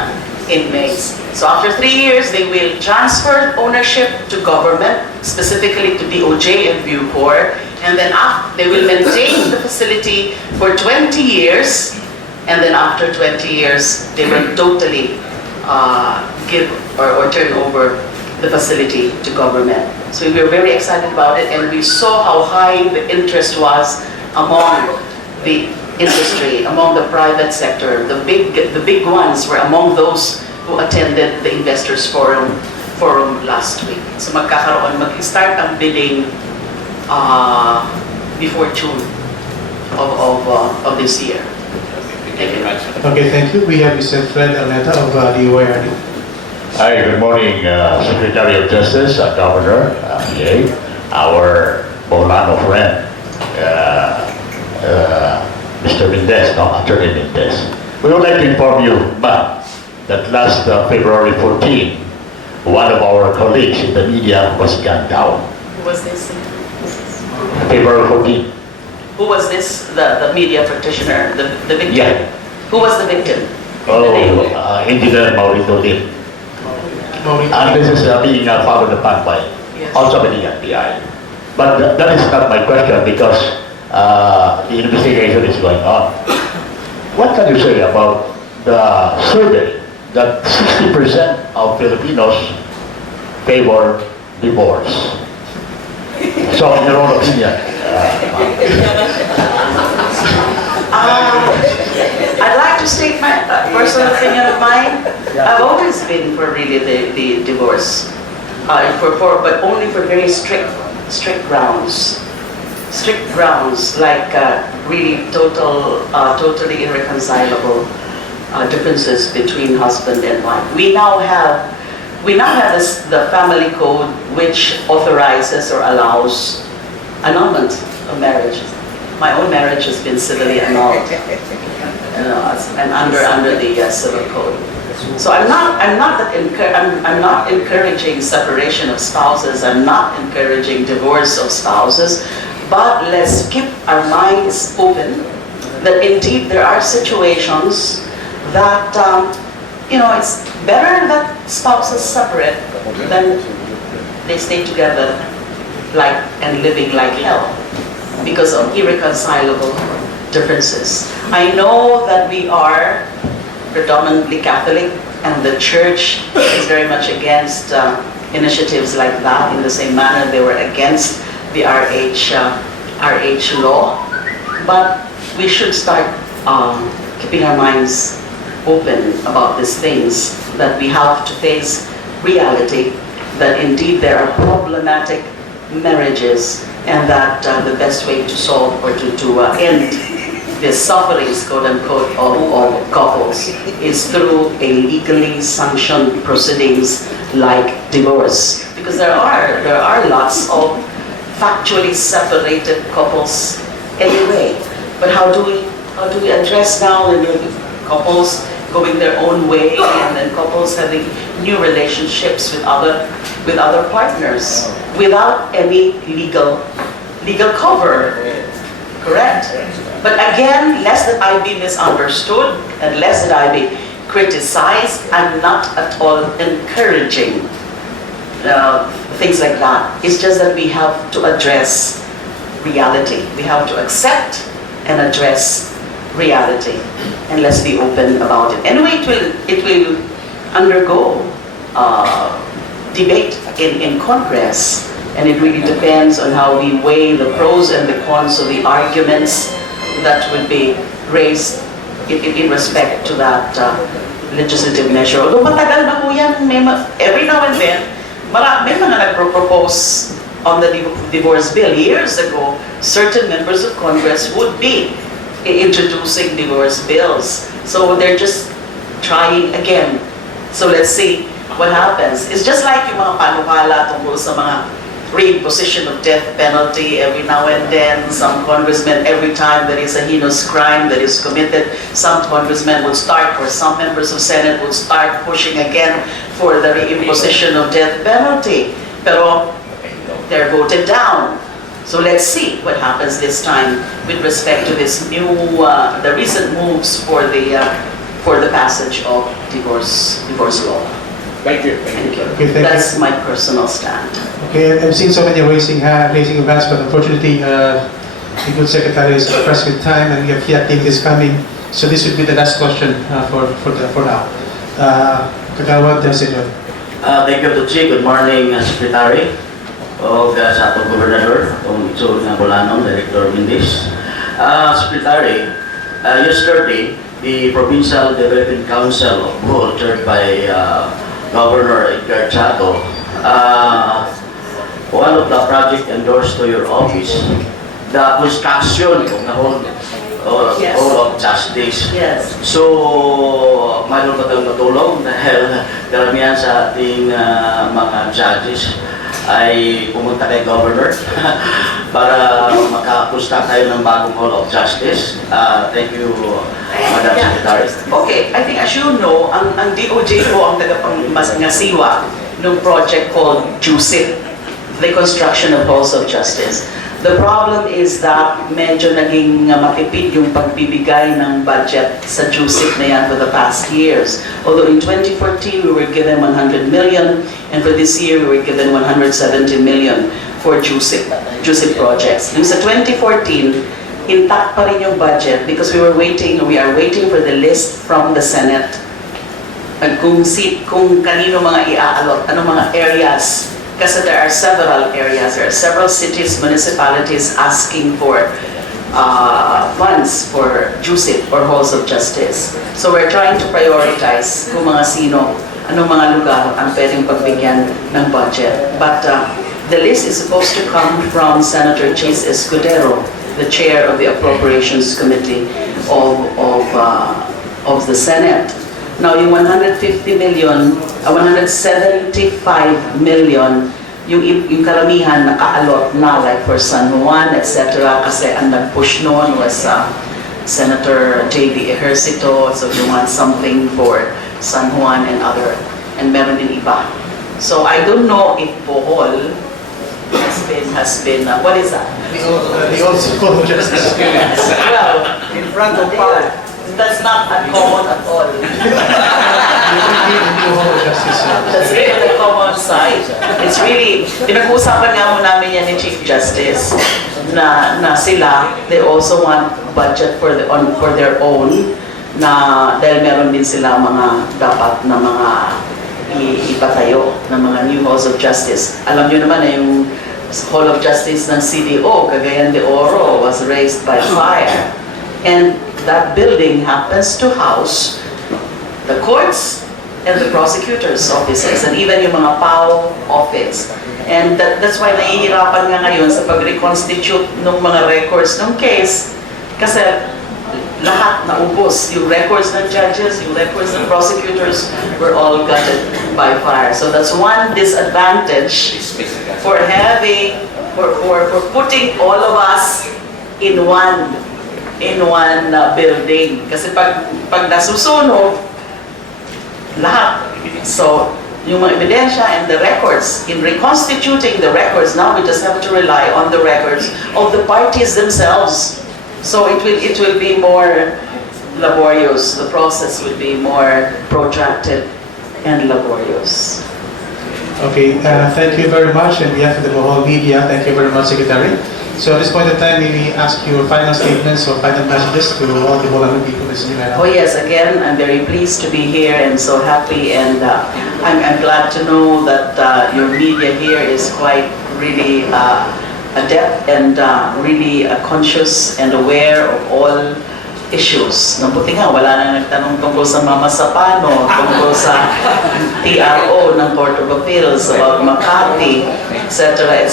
inmates. So after 3 years, they will transfer ownership to government, specifically to DOJ and Bucor, and then they will maintain the facility for 20 years, and then after 20 years, they will totally give or turn over the facility to government. So we were very excited about it, and we saw how high the interest was among the industry, among the private sector. The big ones were among those who attended the Investors Forum last week. So mag-start ang bidding before June of this year. Thank you. Okay, thank you. We have Mr. Fred Arneta of the UIRD. Hi, good morning, Secretary of Justice, Governor, our Bolano friend, Mr. Mendez, Attorney Mendez. We would like to inform you, ma'am, that last February 14, one of our colleagues in the media was gunned down. Who was this? February 14. Who was this? The media practitioner, the victim? Yeah. Who was the victim? Engineer Maurito Lim. And this is being followed upon by also by the FBI. But that is not my question because the investigation is going on. What can you say about the survey that 60% of Filipinos favor divorce? So, in your own opinion, I'd like to state my personal opinion of mine. I've always been for really the divorce, but only for very strict grounds. Strict grounds like really totally irreconcilable differences between husband and wife. We now have the family code which authorizes or allows annulment of marriage. My own marriage has been civilly annulled, and under the civil code. So I'm not encouraging separation of spouses. I'm not encouraging divorce of spouses. But let's keep our minds open that indeed there are situations that it's better that spouses separate than they stay together and living like hell because of irreconcilable differences. I know that we are predominantly Catholic, and the church is very much against initiatives like that. In the same manner, they were against the RH law. But we should start keeping our minds open about these things, that we have to face reality, that indeed there are problematic marriages, and that the best way to solve or to end the sufferings, quote unquote, of couples is through a legally sanctioned proceedings like divorce. Because there are lots of factually separated couples anyway. But how do we address now couples going their own way, and then couples having new relationships with other partners without any legal cover, correct? But again, lest that I be misunderstood and lest that I be criticized, I'm not at all encouraging things like that. It's just that we have to address reality. We have to accept and address reality, and let's be open about it. Anyway, it will undergo debate in Congress, and it really depends on how we weigh the pros and the cons of the arguments that would be raised in respect to that legislative measure. Although matagal na po yan, every now and then, may mga nagpro-propose on the divorce bill. Years ago, certain members of Congress would be introducing divorce bills. So they're just trying again. So let's see what happens. It's just like yung mga panukala tungkol sa mga reimposition of death penalty every now and then. Some congressmen, every time there is a heinous crime that is committed, some congressmen would start, or some members of Senate would start pushing again for the reimposition of death penalty. Pero they're voted down. So let's see what happens this time with respect to this new, the recent moves for the passage of divorce law. Thank you. Thank you. Okay, thank That's my personal stand. Okay, I've seen so many raising of hands, but unfortunately, the good secretary is pressed with time, and we have yet is coming. So this would be the last question for now. Kagawad Senyor. Thank you to Chi. Good morning, Secretary. O sa atong Gobernador, o Itsur nga Bolanon, Director Mindis. Secretary, yesterday, the Provincial Development Council of Bohol, chaired by Governor Edgar Chato, one of the project endorsed to your office, the construction of the Hall of Justice. Yes. So, mayroon pa tayong matulong dahil karamihan sa ating mga judges ay pumunta kay Governor para makapusta tayo ng bagong Hall of Justice. Thank you, Madam Secretary. Okay, I think as you know, ang DOJ po ang tagapangasiwa ng project called JUSIP, the construction of halls of justice. The problem is that medyo naging matipid yung pagbibigay ng budget sa JUSIP na yan for the past years. Although in 2014 we were given 100 million, and for this year we were given 170 million for JUSIP projects. Yung sa 2014, intact pa rin yung budget because we are waiting for the list from the Senate kung kanino mga i-aalot, anong mga areas. Kasi there are several areas, there are several cities, municipalities asking for funds for JUSIP or halls of justice. So we're trying to prioritize kung mga sino, anong mga lugar ang pwedeng pagbigyan ng budget. But the list is supposed to come from Senator Chis Escudero, the chair of the Appropriations Committee of the Senate. Now, yung 175 million, yung karamihan nakaalot na, like for San Juan, etc. Kasi ang nag-push noon was Senator J.D. Ejercito, so you want something for San Juan and meron din iba. So I don't know if Bohol has been what is that? The old Hall of Justice. Well, in front of Paul. That's not uncommon at all. That's really the common side. It's really, pinag-uusapan nga mo namin yan ni Chief Justice na sila, they also want budget for their own, na dahil meron din sila mga dapat na mga ipatayo na mga new halls of justice. Alam nyo naman na yung Hall of Justice ng CDO, Cagayan de Oro, was raised by fire. And that building happens to house the courts and the prosecutor's offices and even yung mga PAO office. And that's why nahihirapan nga ngayon sa pag-reconstitute ng mga records ng case kasi lahat naubos. Yung records ng judges, yung records ng prosecutors were all gutted by fire. So that's one disadvantage for having, for putting all of us in one building. Kasi pag nasusunog, lahat. So, yung mga ebidensya and the records, in reconstituting the records, now we just have to rely on the records of the parties themselves. So it will be more laborious. The process will be more protracted and laborious. Okay, thank you very much. On behalf of the Bohol media, thank you very much, Secretary. So at this point in time, may we ask your final statements or final messages to all the Bolanon people listening right now? Oh yes, again, I'm very pleased to be here and so happy, and I'm glad to know that your media here is quite really adept and really conscious and aware of all issues. Nabuti nga, wala na nagtanong tungkol sa Mama Sapano, tungkol sa TRO ng Court of Appeals, about Makati, etc.,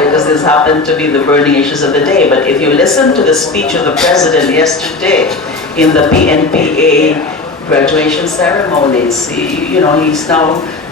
because this happened to be the burning issues of the day. But if you listen to the speech of the President yesterday in the PNPA graduation ceremonies, he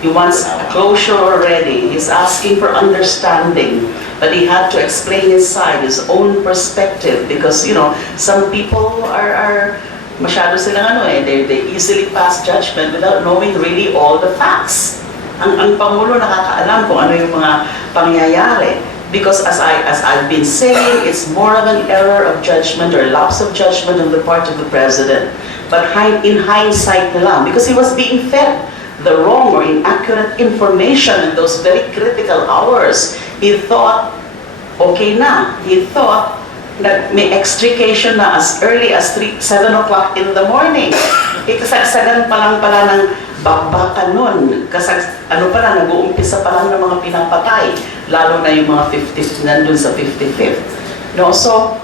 wants closure already. He's asking for understanding. But he had to explain his side, his own perspective, because, some people are masyado silang they easily pass judgment without knowing really all the facts. Ang Pangulo nakakaalam kung ano yung mga pangyayari. Because as I've been saying, it's more of an error of judgment or lapse of judgment on the part of the President. But in hindsight na lang, because he was being fed the wrong or inaccurate information in those very critical hours. He thought, okay na. He thought that may extrication na as early as 7 o'clock in the morning. Kasagsagan pa lang pala ng bakbakan nun. Nag-uumpisa pa lang ng mga pinapatay. Lalo na yung mga 50, nandun sa 55th. No, so,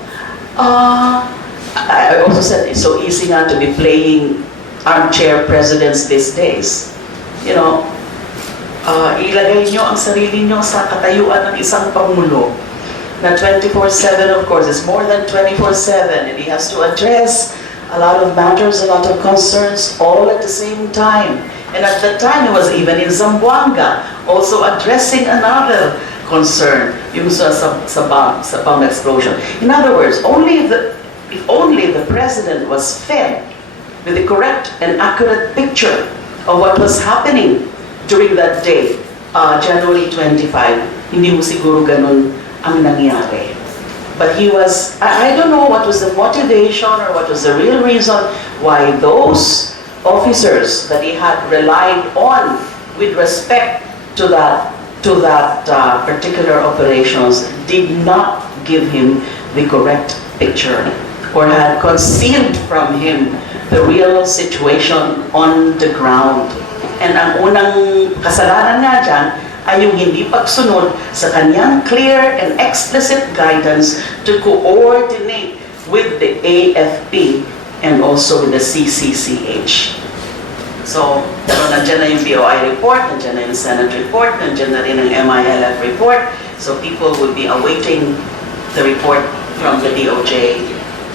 I also said it's so easy now to be playing armchair presidents these days. Ilagay nyo ang sarili nyo sa katayuan ng isang Pangulo na 24/7, of course, is more than 24/7, and he has to address a lot of matters, a lot of concerns, all at the same time. And at that time, he was even in Zamboanga, also addressing another concern, yung sa bomb explosion. In other words, if only the President was fed with the correct and accurate picture of what was happening during that day, January 25, hindi mo siguro ganun ang nangyari. But he was, I don't know what was the motivation or what was the real reason why those officers that he had relied on with respect to that particular operations did not give him the correct picture or had concealed from him the real situation on the ground. And ang unang kasalanan nga dyan ay yung hindi pagsunod sa kanyang clear and explicit guidance to coordinate with the AFP and also with the CCCH. So, nandiyan na yung BOI report, nandiyan na yung Senate report, nandiyan na rin ang MILF report. So people will be awaiting the report from the DOJ,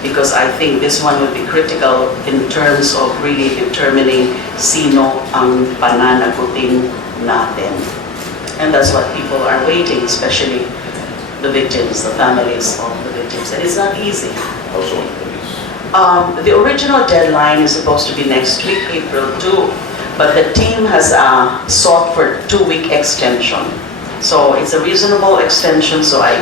because I think this one will be critical in terms of really determining sino ang pananagutin natin. And that's what people are waiting, especially the victims, the families of the victims. And it's not easy. Also, the original deadline is supposed to be next week, April 2, but the team has sought for 2-week extension. So it's a reasonable extension, so I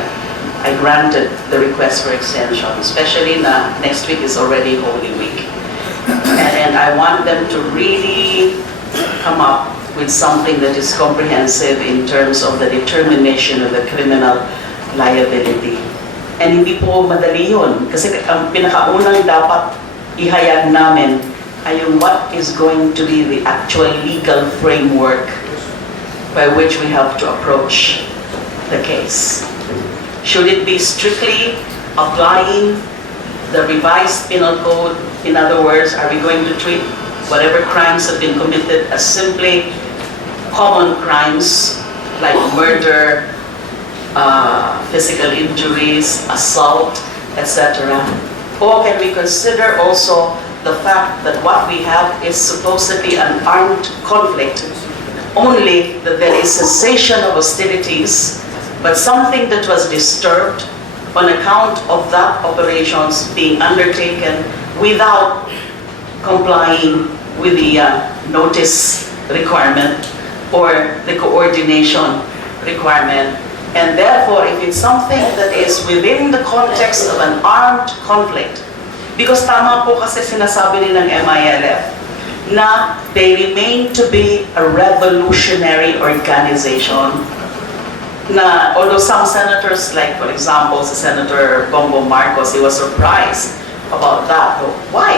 granted the request for extension, especially na next week is already Holy Week. And I want them to really come up with something that is comprehensive in terms of the determination of the criminal liability. And hindi po madali yun, kasi ang pinakaunang dapat ihayag namin ay yung what is going to be the actual legal framework by which we have to approach the case. Should it be strictly applying the revised penal code? In other words, are we going to treat whatever crimes have been committed as simply common crimes like murder, physical injuries, assault, etc.? Or can we consider also the fact that what we have is supposedly an armed conflict, only that there is cessation of hostilities, but something that was disturbed on account of that operations being undertaken without complying with the notice requirement or the coordination requirement. And therefore, if it's something that is within the context of an armed conflict, because tama po kasi sinasabi rin ng MILF na they remain to be a revolutionary organization, na although some senators, like for example, Senator Bongo Marcos, he was surprised about that. Why?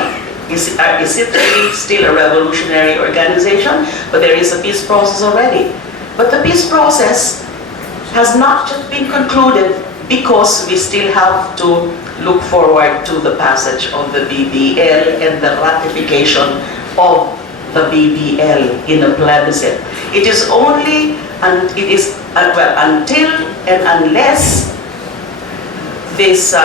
Is it really still a revolutionary organization? But there is a peace process already. But the peace process has not yet been concluded because we still have to look forward to the passage of the BBL and the ratification of the BBL in a plebiscite. It is only, and it is, well, until and unless this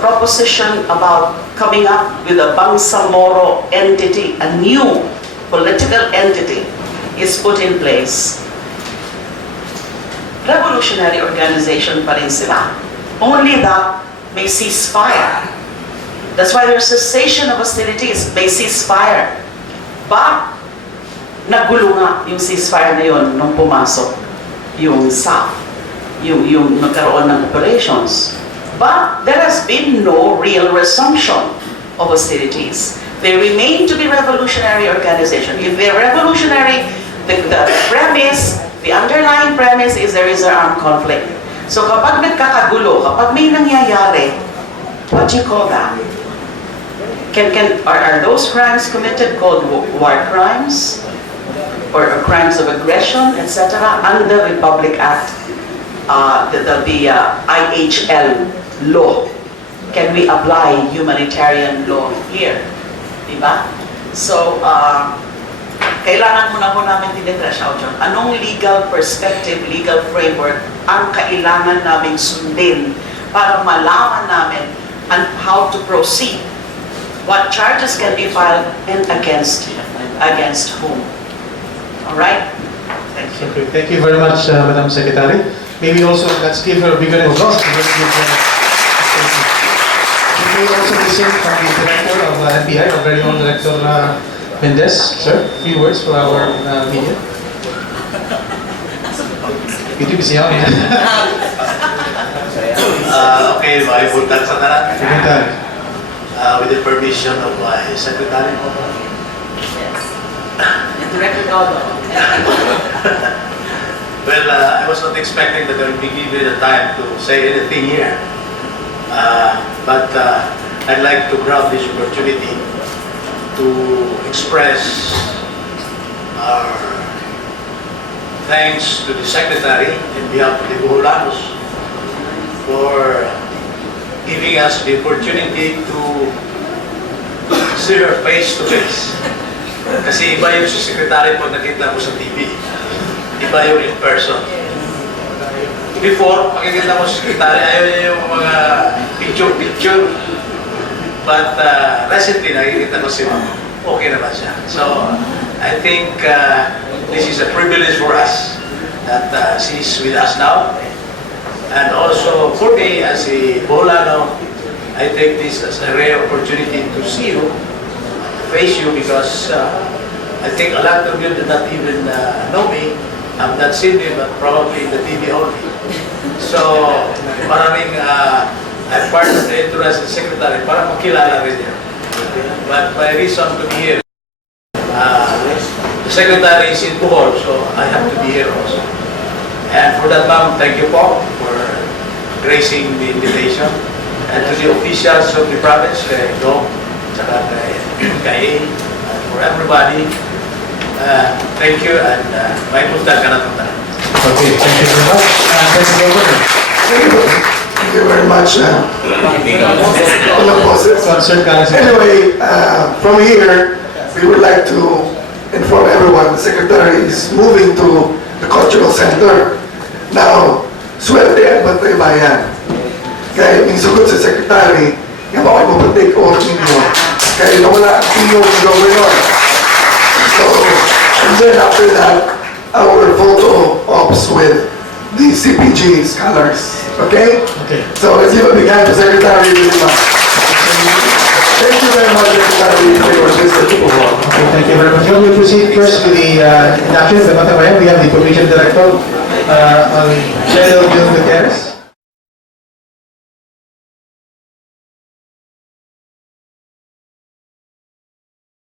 proposition about coming up with a Bangsamoro entity, a new political entity, is put in place, revolutionary organization pa rin sila. Only that may ceasefire. That's why there's cessation of hostilities, may ceasefire. But, nagulo nga yung ceasefire na yun nung pumasok yung SAF, yung nagkaroon ng operations. But there has been no real resumption of hostilities. They remain to be revolutionary organization. If they're revolutionary, the premise, the underlying premise is there is an armed conflict. So kapag nagkakagulo, kapag may nangyayari, what do you call that? Are those crimes committed called war crimes? Or crimes of aggression, etc. under Republic Act, the IHL law? Can we apply humanitarian law here? Diba? So, kailangan muna po namin tinitresh out yun. Anong legal perspective, legal framework ang kailangan namin sundin para malaman namin and how to proceed? What charges can be filed and against whom? Alright? Thank you. Okay, thank you very much, Madam Secretary. Maybe also, let's give her a bigger applause. We may also listen from the Director of NBI, our very own Director Mendez. Sir, a few words for our media. Ito kasi ako yan. Okay, maibuntag sa tanan. Secretary. With the permission of my secretary. Director Kgob. Well, I was not expecting that I would be given the time to say anything here. But I'd like to grab this opportunity to express our thanks to the Secretary in behalf of the Boholanos for giving us the opportunity to see her face to face. Kasi iba yung si Secretary pag nakita mo sa TV. Iba yung in person. Before, makikita mo si Secretary, ayaw niya yung mga picture-picture. But recently, nakikita ko si Ma'am. Okay naman siya. So, I think this is a privilege for us that she's with us now. And also, for me, as a Bolano, I take this as a rare opportunity to see you, face you, because I think a lot of you do not even know me. I've not seen you, but probably in the TV only. So, maraming I'm part of the interest of the Secretary para makilala rin niya. But my reason to be here, the Secretary is in Bohol, so I have to be here also. And for that, ma'am, thank you po for gracing the invitation. And to the officials of the province, kay Kgob, saka kay for everybody, thank you, and may punta ka na punta. Okay, thank you very much. Thank you, Governor. Thank you very much. Anyway, from here, we would like to inform everyone the Secretary is moving to the Cultural Center. Now, swerte ang Bantay Bayan. Kaya yung sugot sa Secretary, yung bakit mo take over ninyo. Kaya nawala ang tingong Governor. So, and then after that, our photo ops with the CPG scholars. Okay? Okay. So let's give a big hand to Secretary Lima. Thank you very much, Secretary, for your visit to Bohol. Okay, thank you very much. We proceed first with the induction of the Batabayan. We have the Commission Director, General Gil Gutierrez.